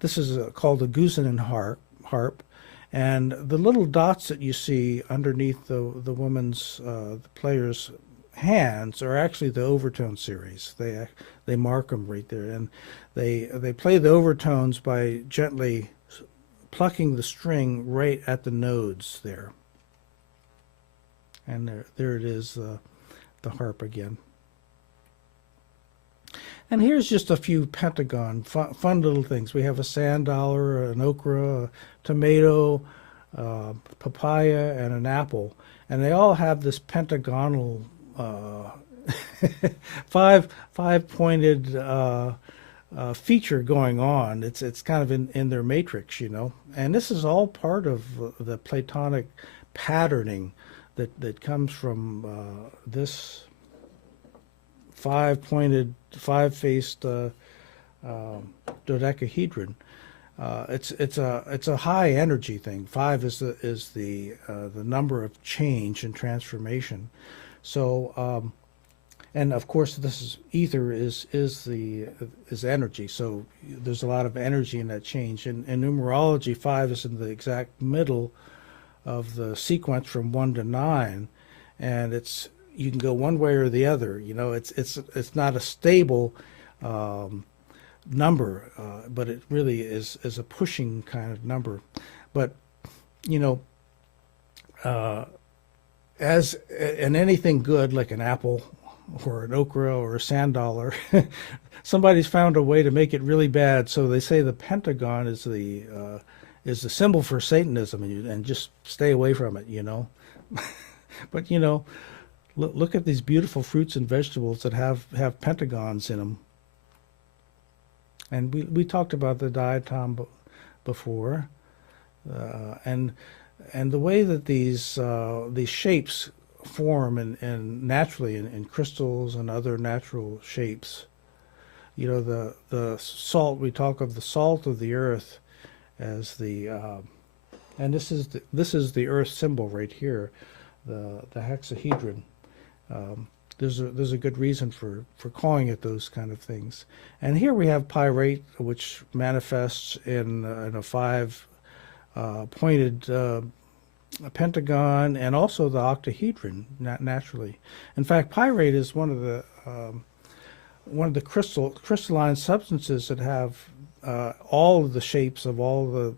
this is called a Guzheng harp, and the little dots that you see underneath the woman's, the player's hands are actually the overtone series. They mark them right there, and they play the overtones by gently plucking the string right at the nodes there. And there it is, the harp again. And here's just a few pentagon, fun little things. We have a sand dollar, an okra, a tomato, papaya, and an apple. And they all have this pentagonal, five-pointed feature going on. It's kind of in their matrix, you know. And this is all part of the Platonic patterning that comes from this five-pointed, five-faced dodecahedron. It's a high energy thing. Five is the number of change and transformation. So and of course this is ether is energy. So there's a lot of energy in that change. In numerology, 5 is in the exact middle of the sequence from 1 to 9, and you can go one way or the other. You know, it's not a stable number, but it really is a pushing kind of number. But you know, as in anything good, like an apple or an okra or a sand dollar, somebody's found a way to make it really bad. So they say the pentagon is the symbol for Satanism, and just stay away from it, you know. But you know, look at these beautiful fruits and vegetables that have pentagons in them. And we talked about the diatom before, and the way that these shapes form and naturally in crystals and other natural shapes. You know, the salt, we talk of the salt of the earth as the and this is the earth symbol right here, the hexahedron. There's a good reason for calling it those kind of things. And here we have pyrite, which manifests in a 5 pointed pentagon, and also the octahedron naturally. In fact, pyrite is one of the crystalline substances that have all of the shapes of all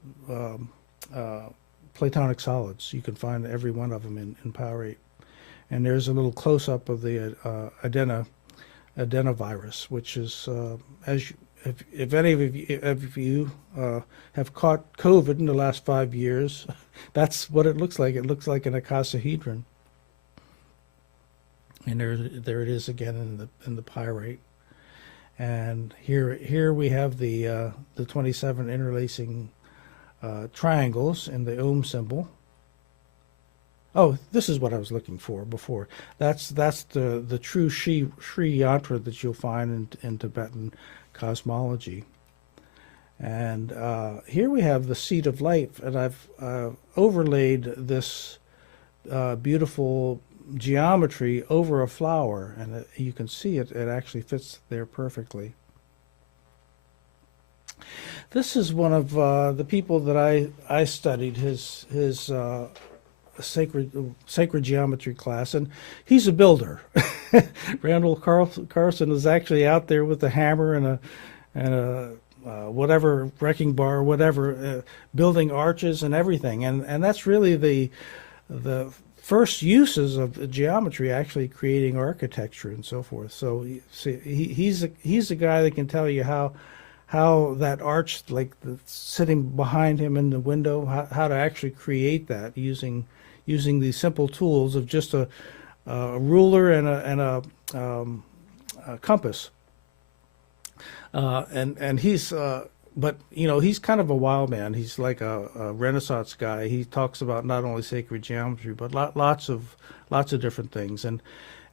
the Platonic solids. You can find every one of them in pyrite. And there's a little close-up of the adenovirus, which is, if any of you have caught COVID in the last 5 years, that's what it looks like. It looks like an icosahedron. And there it is again in the pyrite. And here we have the 27 interlacing triangles in the Om symbol. Oh, this is what I was looking for before. That's the true Sri yantra that you'll find in Tibetan cosmology. And here we have the seed of life, and I've overlaid this beautiful geometry over a flower, and you can see it actually fits there perfectly. This is one of the people that I studied his sacred geometry class, and he's a builder. Randall Carlson is actually out there with a hammer and a whatever wrecking bar, whatever, building arches and everything, and that's really the first uses of geometry, actually creating architecture and so forth. So he's a guy that can tell you how that arch, like sitting behind him in the window, how to actually create that using using these simple tools of just a ruler and a compass. And he's but he's kind of a wild man. He's like a Renaissance guy. He talks about not only sacred geometry but lots of different things.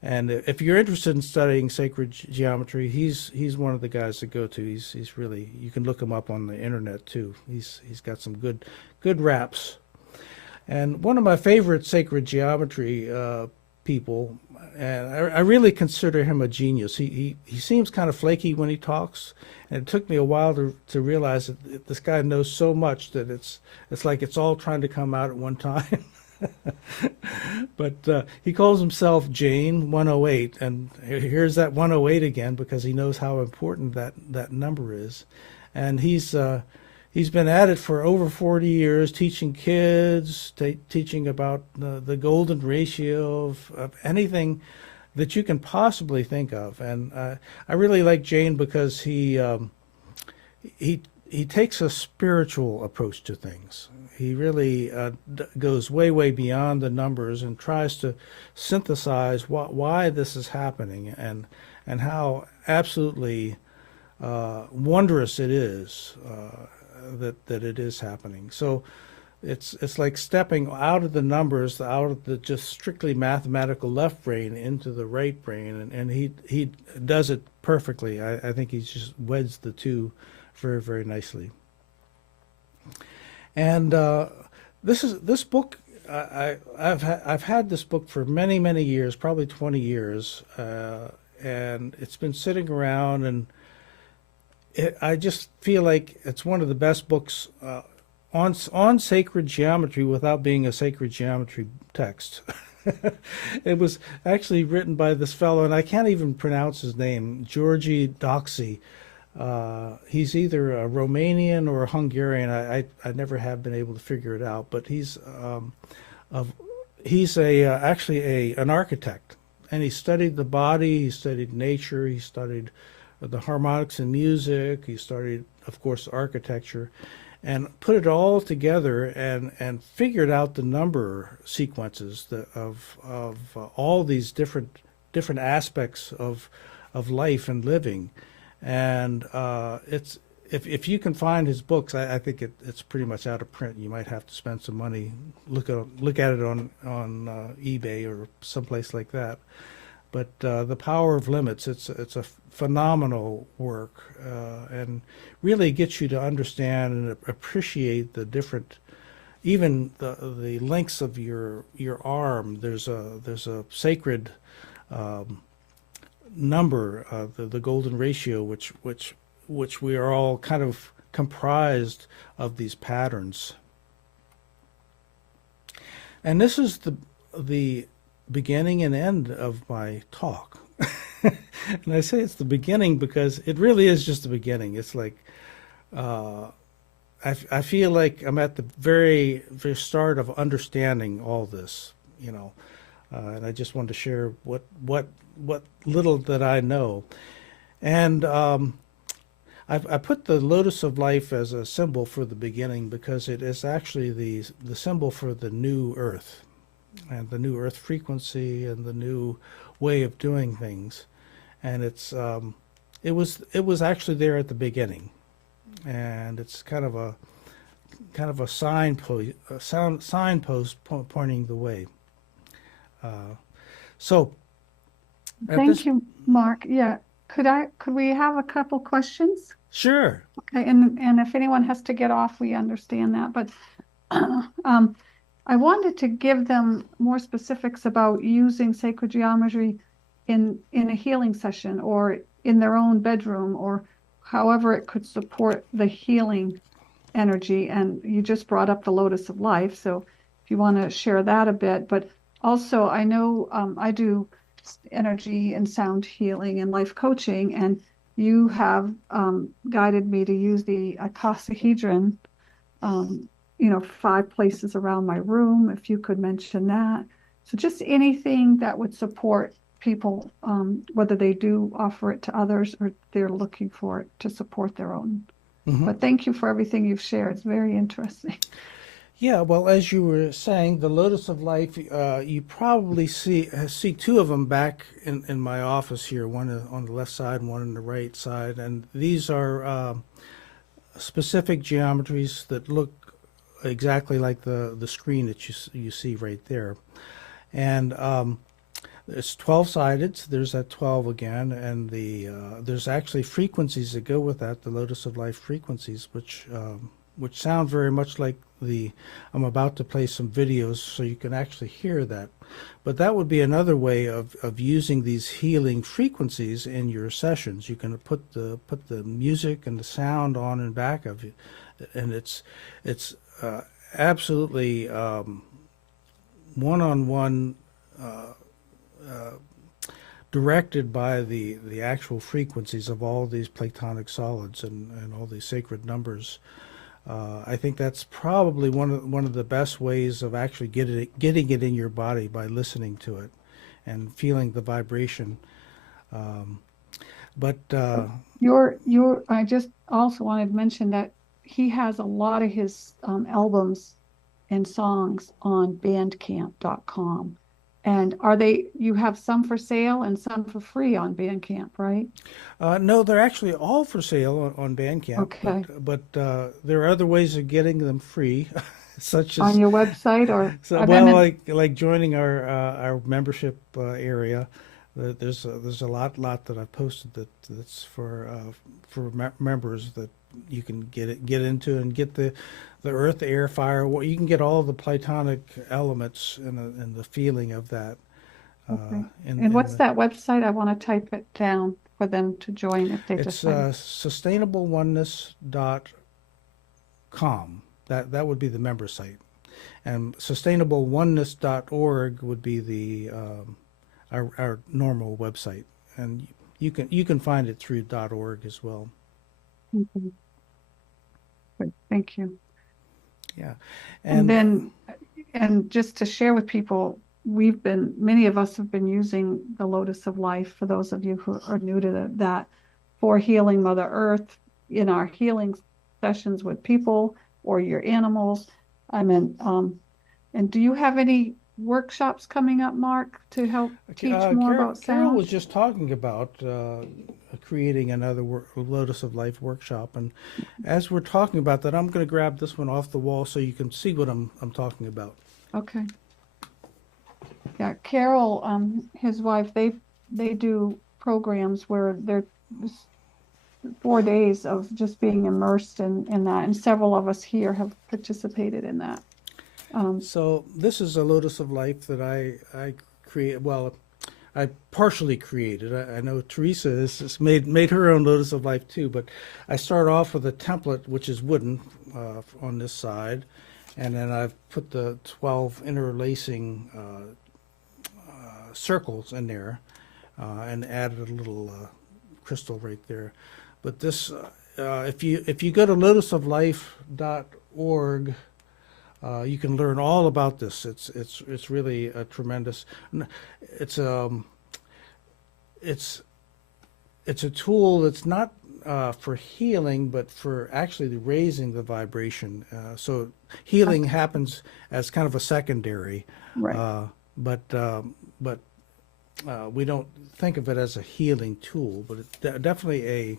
And if you're interested in studying sacred geometry, he's one of the guys to go to. He's really, you can look him up on the internet too. He's got some good raps. And one of my favorite sacred geometry people, and I really consider him a genius. He seems kind of flaky when he talks, and it took me a while to realize that this guy knows so much that it's like it's all trying to come out at one time. But he calls himself Jane 108, and here's that 108 again because he knows how important that number is. And he's been at it for over 40 years, teaching kids, teaching about the golden ratio of anything that you can possibly think of. And I really like Jane because he takes a spiritual approach to things. He really goes way beyond the numbers and tries to synthesize why this is happening and how absolutely wondrous it is that it is happening. So it's like stepping out of the numbers, out of the just strictly mathematical left brain into the right brain, and he does it perfectly. I think he just weds the two very nicely. And this book, I've had this book for many years, probably 20 years, and it's been sitting around, and I just feel like it's one of the best books on sacred geometry without being a sacred geometry text. It was actually written by this fellow, and I can't even pronounce his name, Georgi Doxy. He's either a Romanian or a Hungarian. I never have been able to figure it out, but he's actually an architect, and he studied the body, he studied nature, he studied the harmonics in music, he studied, of course, architecture, and put it all together and figured out the number sequences of all these different aspects of life and living. And it's if you can find his books, I think it's pretty much out of print. You might have to spend some money, look at it on eBay or someplace like that. But The Power of Limits, it's a phenomenal work, and really gets you to understand and appreciate the different, even the lengths of your arm. There's a sacred number, the golden ratio, which we are all kind of comprised of these patterns. And this is the beginning and end of my talk. And I say it's the beginning because it really is just the beginning. It's like I feel like I'm at the very start of understanding all this, and I just wanted to share what little that I know. And I put the lotus of life as a symbol for the beginning because it is actually the symbol for the new earth and the new earth frequency and the new way of doing things. And it was actually there at the beginning, and it's kind of a signpost pointing the way. So Thank you, Mark. Yeah. Could we have a couple questions? Sure. Okay, and if anyone has to get off, we understand that. But I wanted to give them more specifics about using sacred geometry in a healing session or in their own bedroom or however it could support the healing energy. And you just brought up the lotus of life, so if you want to share that a bit. But also, I know I do energy and sound healing and life coaching, and you have guided me to use the icosahedron, 5 places around my room, if you could mention that. So just anything that would support people, whether they do offer it to others or they're looking for it to support their own. Mm-hmm. But thank you for everything you've shared. It's very interesting. Yeah, well, as you were saying, the Lotus of Life, you probably see two of them back in my office here, one on the left side and one on the right side, and these are specific geometries that look exactly like the screen that you see right there, and it's 12 sided. So there's that 12 again, and there's actually frequencies that go with that, the Lotus of Life frequencies, which sound very much like the. I'm about to play some videos so you can actually hear that, but that would be another way of using these healing frequencies in your sessions. You can put the music and the sound on and back of it, and it's absolutely one-on-one. Directed by the actual frequencies of all these platonic solids and all these sacred numbers. I think that's probably one of the best ways of actually getting it in your body, by listening to it and feeling the vibration. Um, but I just also wanted to mention that he has a lot of his albums and songs on bandcamp.com. And you have some for sale and some for free on Bandcamp, right? no, they're actually all for sale on Bandcamp, Okay. but there are other ways of getting them free, such On as your website or so, I well, meant, like joining our membership area. There's a lot that I've posted that's for members that you can get into and get the earth, air, fire. Well, you can get all the Platonic elements and the feeling of that. okay. In And in what's the that website? I want to type it down for them to join if they It's decide. sustainableoneness.com. That would be the member site. And sustainableoneness.org would be the our normal website, and you can find it through .org as well. Mhm. Good. Thank you. Yeah, And and then, and just to share with people, many of us have been using the Lotus of Life, for those of you who are new to that, for healing Mother Earth in our healing sessions with people or your animals. I mean, and do you have any workshops coming up, Mark, to help teach more about Carol sound? was just talking about creating another Lotus of Life workshop, and as we're talking about that, I'm going to grab this one off the wall so you can see what I'm talking about. Okay. Yeah, Carol, his wife, they do programs where they're 4 days of just being immersed in that, and several of us here have participated in that. So this is a Lotus of Life that I create. Well, I partially created. I know Teresa has made her own Lotus of Life too, but I start off with a template which is wooden on this side, and then I've put the 12 interlacing circles in there, and added a little crystal right there. But this, if you go to lotusoflife.org, you can learn all about this. It's really a tremendous. It's it's it's a tool that's not for healing, but for actually raising the vibration. So healing Okay, happens as kind of a secondary, right. uh, but we don't think of it as a healing tool, but it's definitely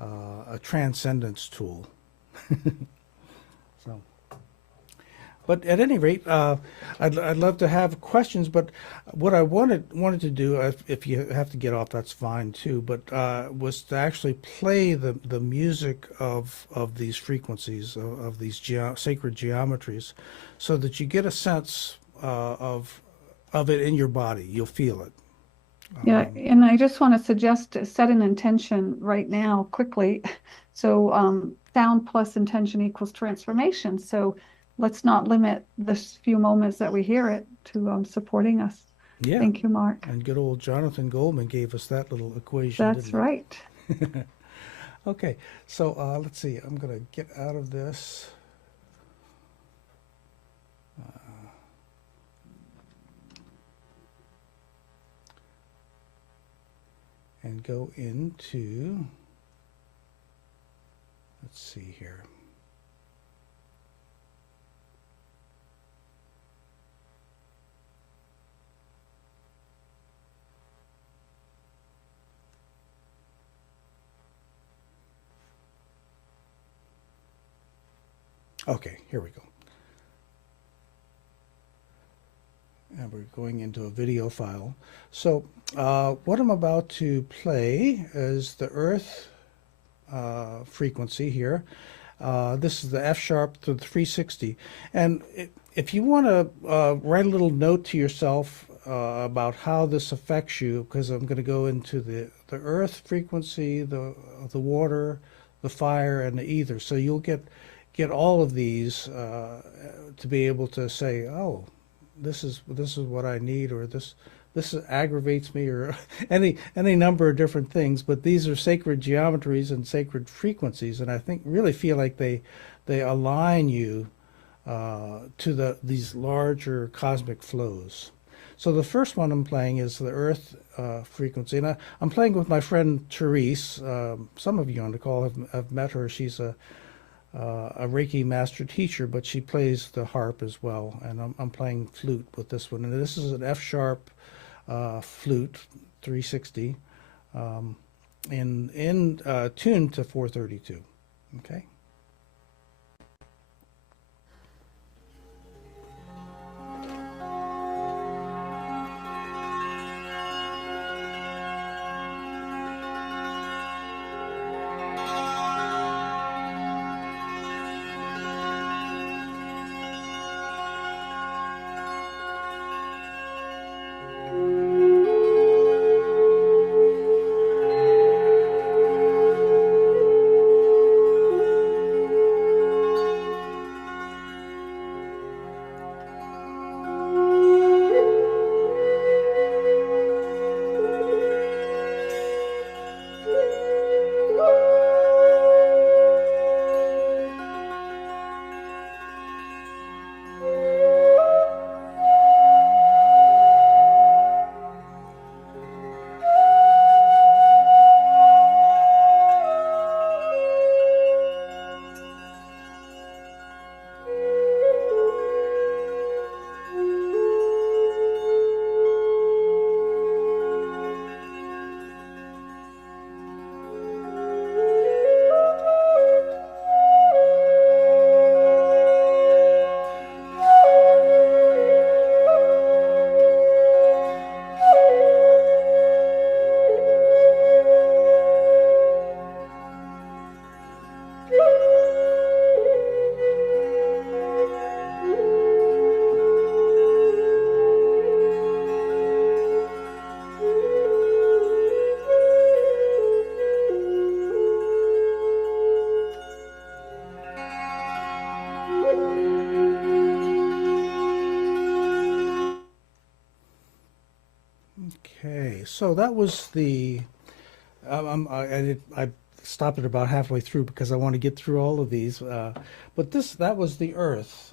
a transcendence tool. So. But at any rate, I'd love to have questions. But what I wanted to do, if you have to get off, that's fine too. But was to actually play the music of these frequencies of these sacred geometries, so that you get a sense of it in your body. You'll feel it. Yeah, and I just want to suggest to set an intention right now quickly. So sound plus intention equals transformation. So let's not limit this few moments that we hear it to supporting us. Yeah, Thank you, Mark. and good old Jonathan Goldman gave us that little equation, That's didn't right. he? Okay, so let's see. I'm gonna get out of this. And go into, let's see here. Okay, here we go. And we're going into a video file. So what I'm about to play is the Earth frequency here. This is the F sharp to the 360. And if you want to write a little note to yourself about how this affects you, because I'm going to go into the Earth frequency, the water, the fire, and the ether. So you'll get all of these to be able to say, oh, this is what I need, or this aggravates me, or any number of different things. But these are sacred geometries and sacred frequencies, and I really feel like they align you to these larger cosmic flows. So the first one I'm playing is the Earth frequency, and I'm playing with my friend Therese. Some of you on the call have met her. She's a Reiki master teacher, but she plays the harp as well, and I'm playing flute with this one. And this is an F sharp flute, 360, in tune to 432. Okay. Okay, so that was the. I stopped it about halfway through because I want to get through all of these. But that was the Earth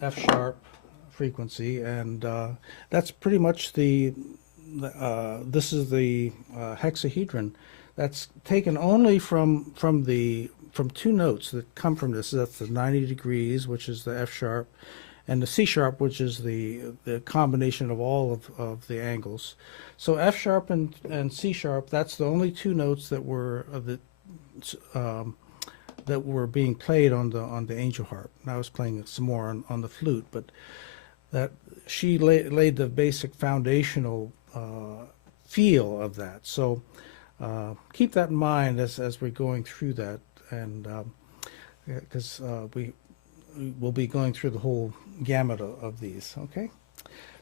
F sharp frequency, and that's pretty much this is the hexahedron. That's taken only from two notes that come from this. That's the 90 degrees, which is the F sharp, and the C sharp, which is the combination of all of the angles. So F sharp and C sharp, that's the only two notes that were that were being played on the angel harp. And I was playing some more on the flute, but that she laid the basic foundational feel of that. So keep that in mind as we're going through that, and because we will be going through the whole gamut of these. Okay.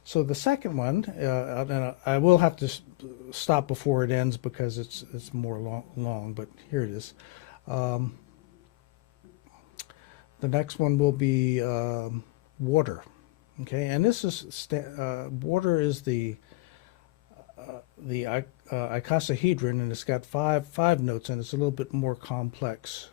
So the second one, and I will have to stop before it ends because it's more long, but here it is. The next one will be water. Okay, and this is water is the icosahedron, and it's got five notes, and it's a little bit more complex.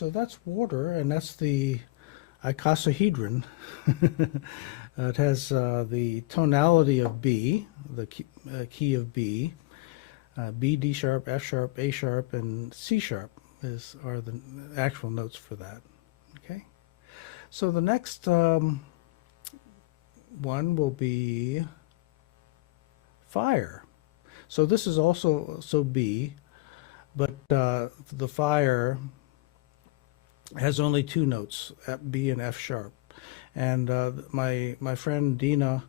so that's water, and that's the icosahedron. It has the tonality of B, the key of B, B, D sharp, F sharp, A sharp, and C sharp are the actual notes for that. Okay, so the next one will be fire. So this is also B, but the fire has only two notes, B and F sharp. And my friend Dina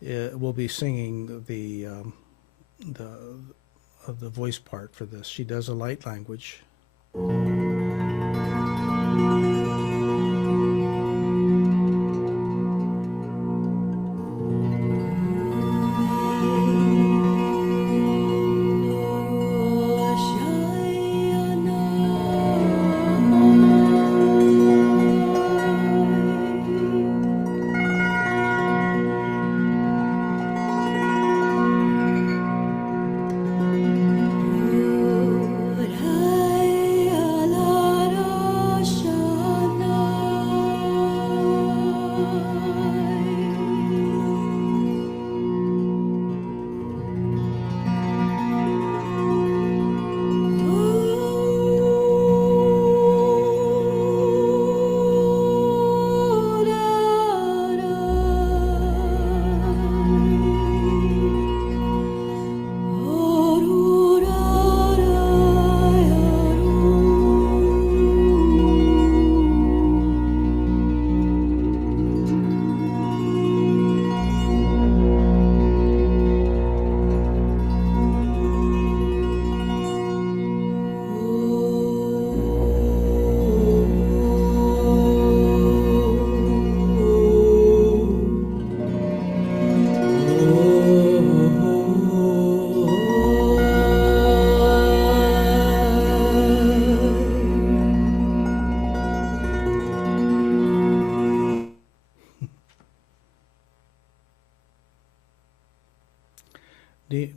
will be singing the voice part for this. She does a light language.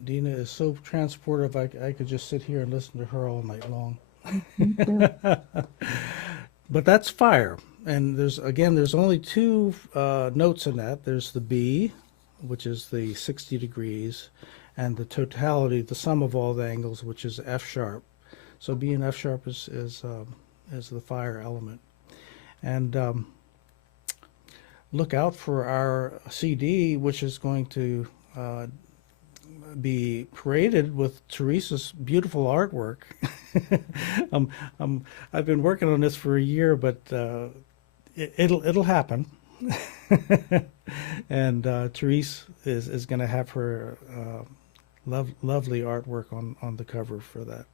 Dina is so transportive, I could just sit here and listen to her all night long. But that's fire. And there's only two notes in that. There's the B, which is the 60 degrees, and the totality, the sum of all the angles, which is F sharp. So B and F sharp is the fire element. And look out for our CD, which is going to be paraded with Teresa's beautiful artwork. I've been working on this for a year, but it'll happen. And Teresa is going to have her lovely artwork on the cover for that.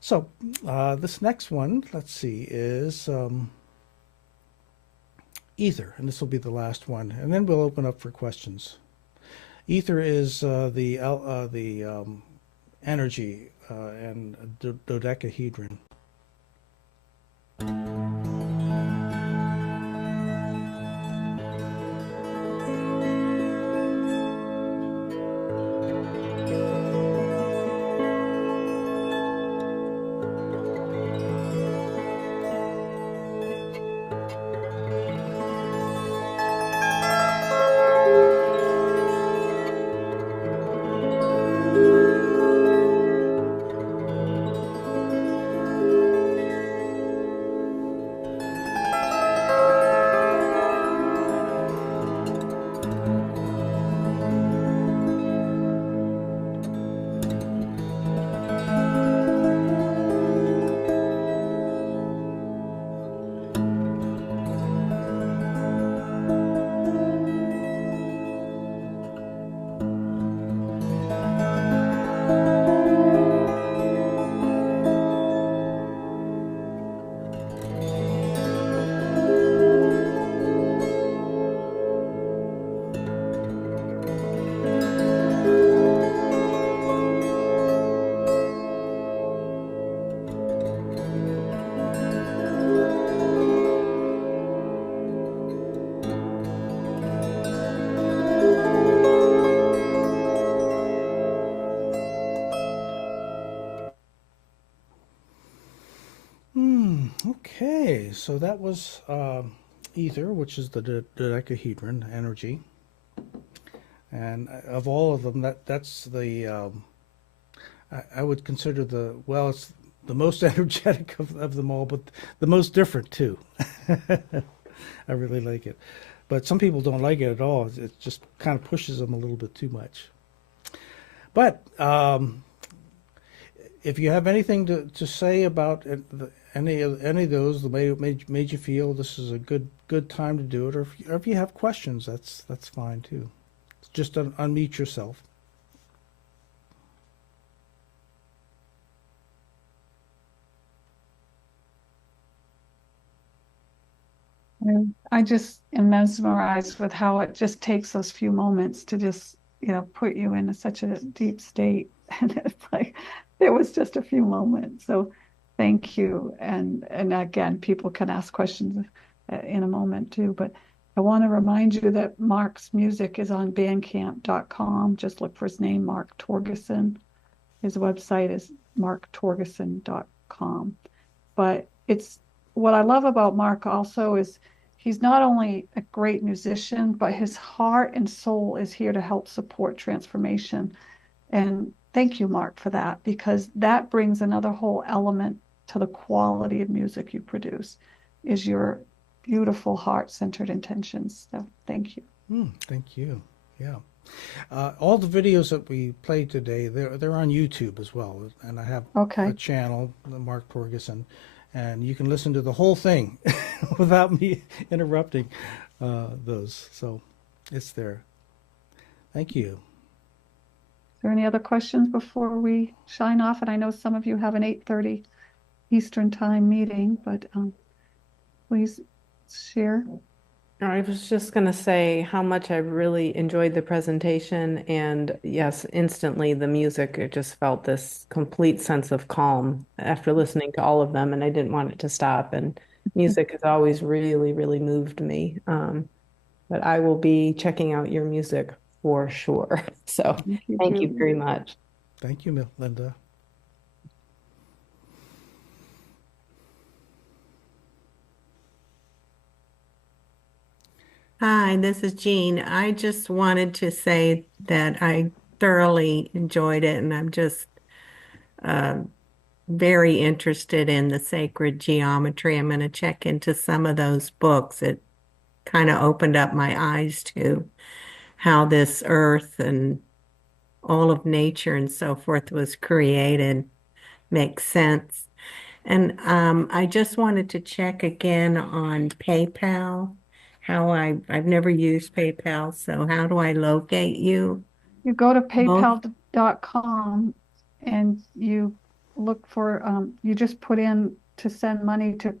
So this next one, let's see, is ether, and this will be the last one, and then we'll open up for questions. Ether is the energy and dodecahedron. so that was ether, which is the dodecahedron energy, and of all of them, that's the I would consider it's the most energetic of them all, but the most different too. I really like it, but some people don't like it at all. It just kind of pushes them a little bit too much. But if you have anything to say about any of those that made you feel this is a good time to do it, or if you have questions, that's fine too. Just unmute yourself. I just am mesmerized with how it just takes those few moments to just, put you into such a deep state. And it's like, it was just a few moments. So thank you. And again, people can ask questions in a moment too. But I want to remind you that Mark's music is on bandcamp.com. Just look for his name, Mark Torgeson. His website is marktorgeson.com. But it's what I love about Mark also is he's not only a great musician, but his heart and soul is here to help support transformation. And thank you, Mark, for that, because that brings another whole element to the quality of music you produce, is your beautiful heart-centered intentions. So thank you. Thank you. Yeah. All the videos that we played today, they're on YouTube as well. And I have a channel, Mark Torgeson, and you can listen to the whole thing without me interrupting those. So it's there. Thank you. Is there any other questions before we sign off? And I know some of you have an 8:30 Eastern time meeting, but please share. I was just going to say how much I really enjoyed the presentation. And yes, instantly the music, it just felt this complete sense of calm after listening to all of them. And I didn't want it to stop. And music has always really, really moved me. But I will be checking out your music for sure. So thank you very much. Thank you, Linda. Hi, this is Jean. I just wanted to say that I thoroughly enjoyed it, and I'm just very interested in the sacred geometry. I'm going to check into some of those books. It kind of opened up my eyes to how this earth and all of nature and so forth was created. Makes sense. And I just wanted to check again on PayPal. I've never used PayPal, so how do I locate you? You go to paypal.com and you look for, you just put in to send money to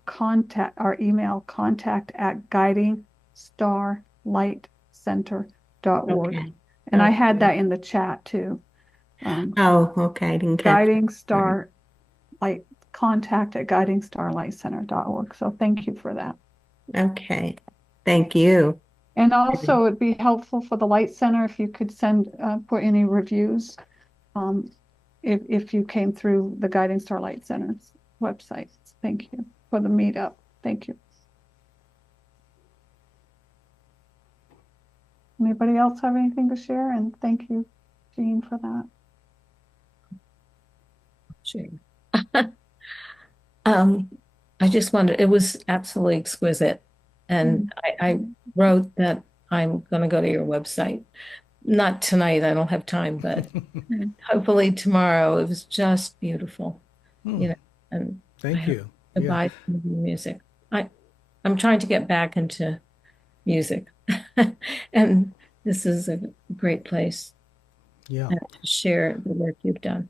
our email, contact@guidingstarlightcenter.org. Okay. And I had that in the chat too. Oh, okay. I didn't catch Guiding Star Light, contact@guidingstarlightcenter.org. So thank you for that. Okay. Thank you. And also, it'd be helpful for the Light Center if you could put any reviews if you came through the Guiding Star Light Center's website. Thank you for the meetup. Thank you. Anybody else have anything to share? And thank you, Jean, for that. Sure. I just wanted, it was absolutely exquisite. And I wrote that I'm going to go to your website. Not tonight, I don't have time, but hopefully tomorrow. It was just beautiful, and Thank you. Goodbye to music. I'm trying to get back into music, and this is a great place Yeah. to share the work you've done.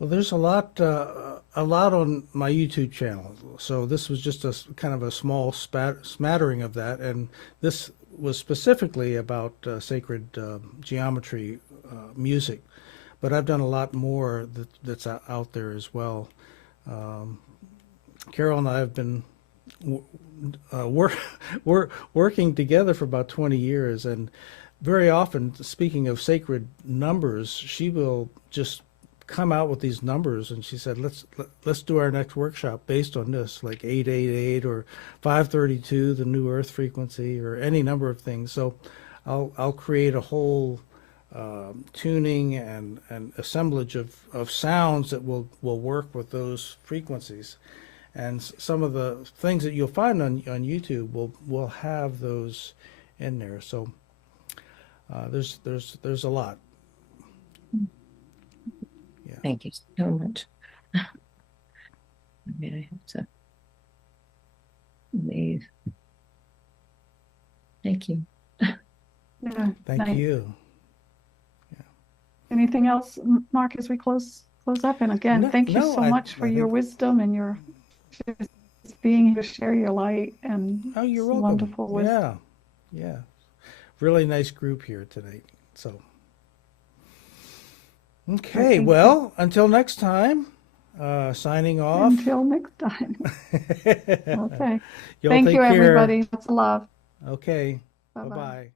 Well, there's a lot on my YouTube channel. So this was just a kind of a small smattering of that, and this was specifically about sacred geometry music. But I've done a lot more that's out there as well. Carol and I have been working together for about 20 years, and very often, speaking of sacred numbers, she will just come out with these numbers, and she said, let's do our next workshop based on this, like 888 or 532, the new Earth frequency, or any number of things. So I'll create a whole tuning and assemblage of sounds that will work with those frequencies. And some of the things that you'll find on YouTube will have those in there. So there's a lot. Yeah. Thank you so much. Maybe I have to leave. Thank you. Yeah, Thank nice. you. Anything else, Mark, as we close up? And again, No, thank you no, so much for I your think, wisdom and your just being here to share your light and oh, you're some welcome. wonderful wisdom. Yeah. Really nice group here tonight. So, okay, Thank well, until next time, signing off. Until next time. Okay. Y'all Thank take you, care. everybody. Lots of love. Okay. Bye-bye. Bye-bye.